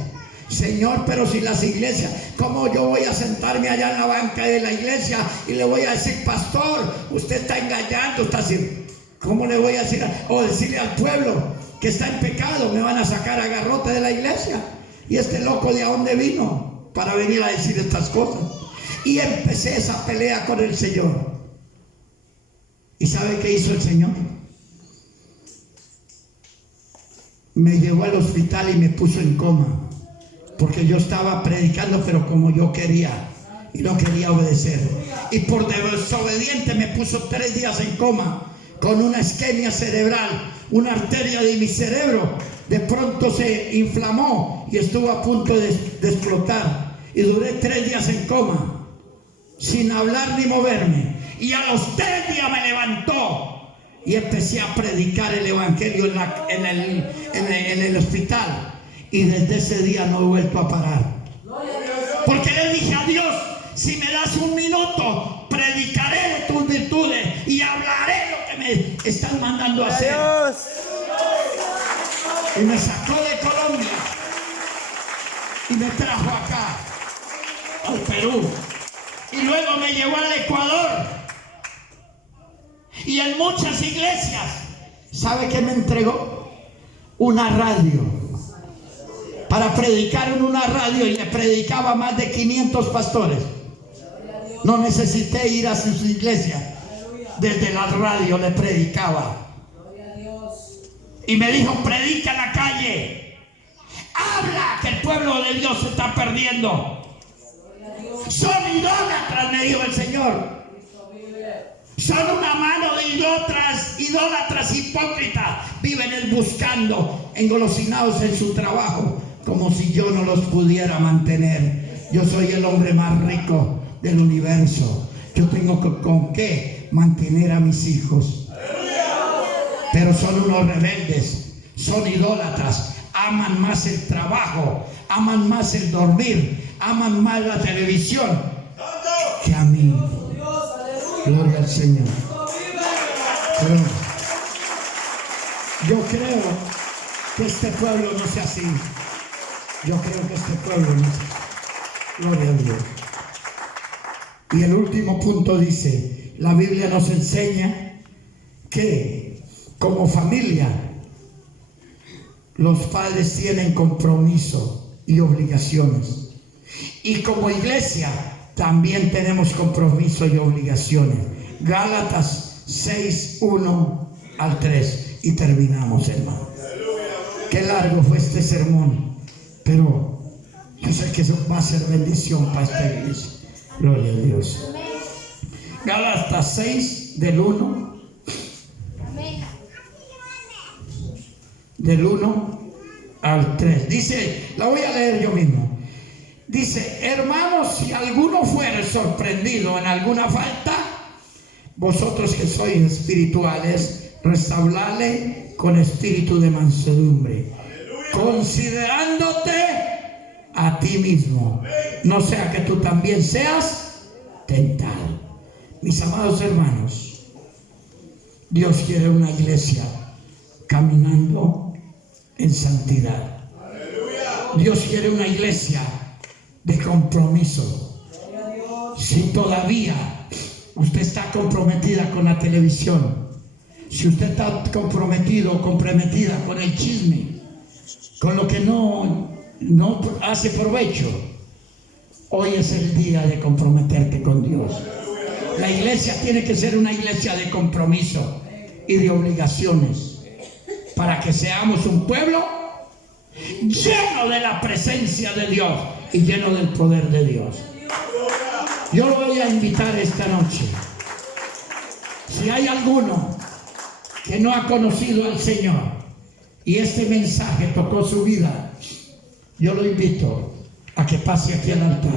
Señor, pero si las iglesias, ¿cómo yo voy a sentarme allá en la banca de la iglesia y le voy a decir: pastor, usted está engañando, está así? ¿Cómo le voy a decir? O decirle al pueblo que está en pecado, me van a sacar a garrote de la iglesia. Y este loco, ¿de a dónde vino para venir a decir estas cosas? Y empecé esa pelea con el Señor. ¿Y sabe qué hizo el Señor? Me llevó al hospital y me puso en coma. Porque yo estaba predicando, pero como yo quería, y no quería obedecer. Y por desobediente me puso 3 días en coma, con una isquemia cerebral. Una arteria de mi cerebro de pronto se inflamó y estuvo a punto de explotar. Y duré 3 días en coma, sin hablar ni moverme. Y a los 3 días me levantó y empecé a predicar el evangelio en el hospital. Y desde ese día no he vuelto a parar. Porque le dije a Dios: si me das 1 minuto, predicaré de tus virtudes y hablaré lo que me están mandando a hacer. Y me sacó de Colombia y me trajo acá, al Perú. Y luego me llevó al Ecuador. Y en muchas iglesias, ¿sabe qué me entregó? Una radio. Para predicar en una radio, y le predicaba a más de 500 pastores. No necesité ir a sus iglesias. Desde la radio le predicaba. Y me dijo: predica en la calle. Habla, que el pueblo de Dios se está perdiendo. Son idólatras, me dijo el Señor. Son una mano de idólatras hipócritas. Viven buscando, engolosinados en su trabajo, como si yo no los pudiera mantener. Yo soy el hombre más rico del universo. Yo tengo con qué mantener a mis hijos. Pero son unos rebeldes, son idólatras. Aman más el trabajo, aman más el dormir, aman más la televisión que a mí. Gloria al Señor. Pero yo creo que este pueblo no sea así. Yo creo que este pueblo no sea así. Gloria a Dios. Y el último punto dice: la Biblia nos enseña que como familia los padres tienen compromiso y obligaciones. Y como iglesia también tenemos compromiso y obligaciones. Gálatas 6, 1 al 3. Y terminamos, hermano. Qué largo fue este sermón, pero yo sé que eso va a ser bendición para esta iglesia. Gloria a Dios. Gálatas 6, del 1. Del 1 al 3. Dice, la voy a leer yo mismo. Dice: hermanos, si alguno fuere sorprendido en alguna falta, vosotros que sois espirituales, restauradle con espíritu de mansedumbre, considerándote a ti mismo, no sea que tú también seas tentado. Mis amados hermanos, Dios quiere una iglesia caminando en santidad. Dios quiere una iglesia de compromiso. Si todavía usted está comprometida con la televisión, si usted está comprometido o comprometida con el chisme, con lo que no hace provecho, hoy es el día de comprometerte con Dios. La iglesia tiene que ser una iglesia de compromiso y de obligaciones para que seamos un pueblo lleno de la presencia de Dios y lleno del poder de Dios. Yo lo voy a invitar esta noche. Si hay alguno que no ha conocido al Señor y este mensaje tocó su vida, yo lo invito a que pase aquí al altar.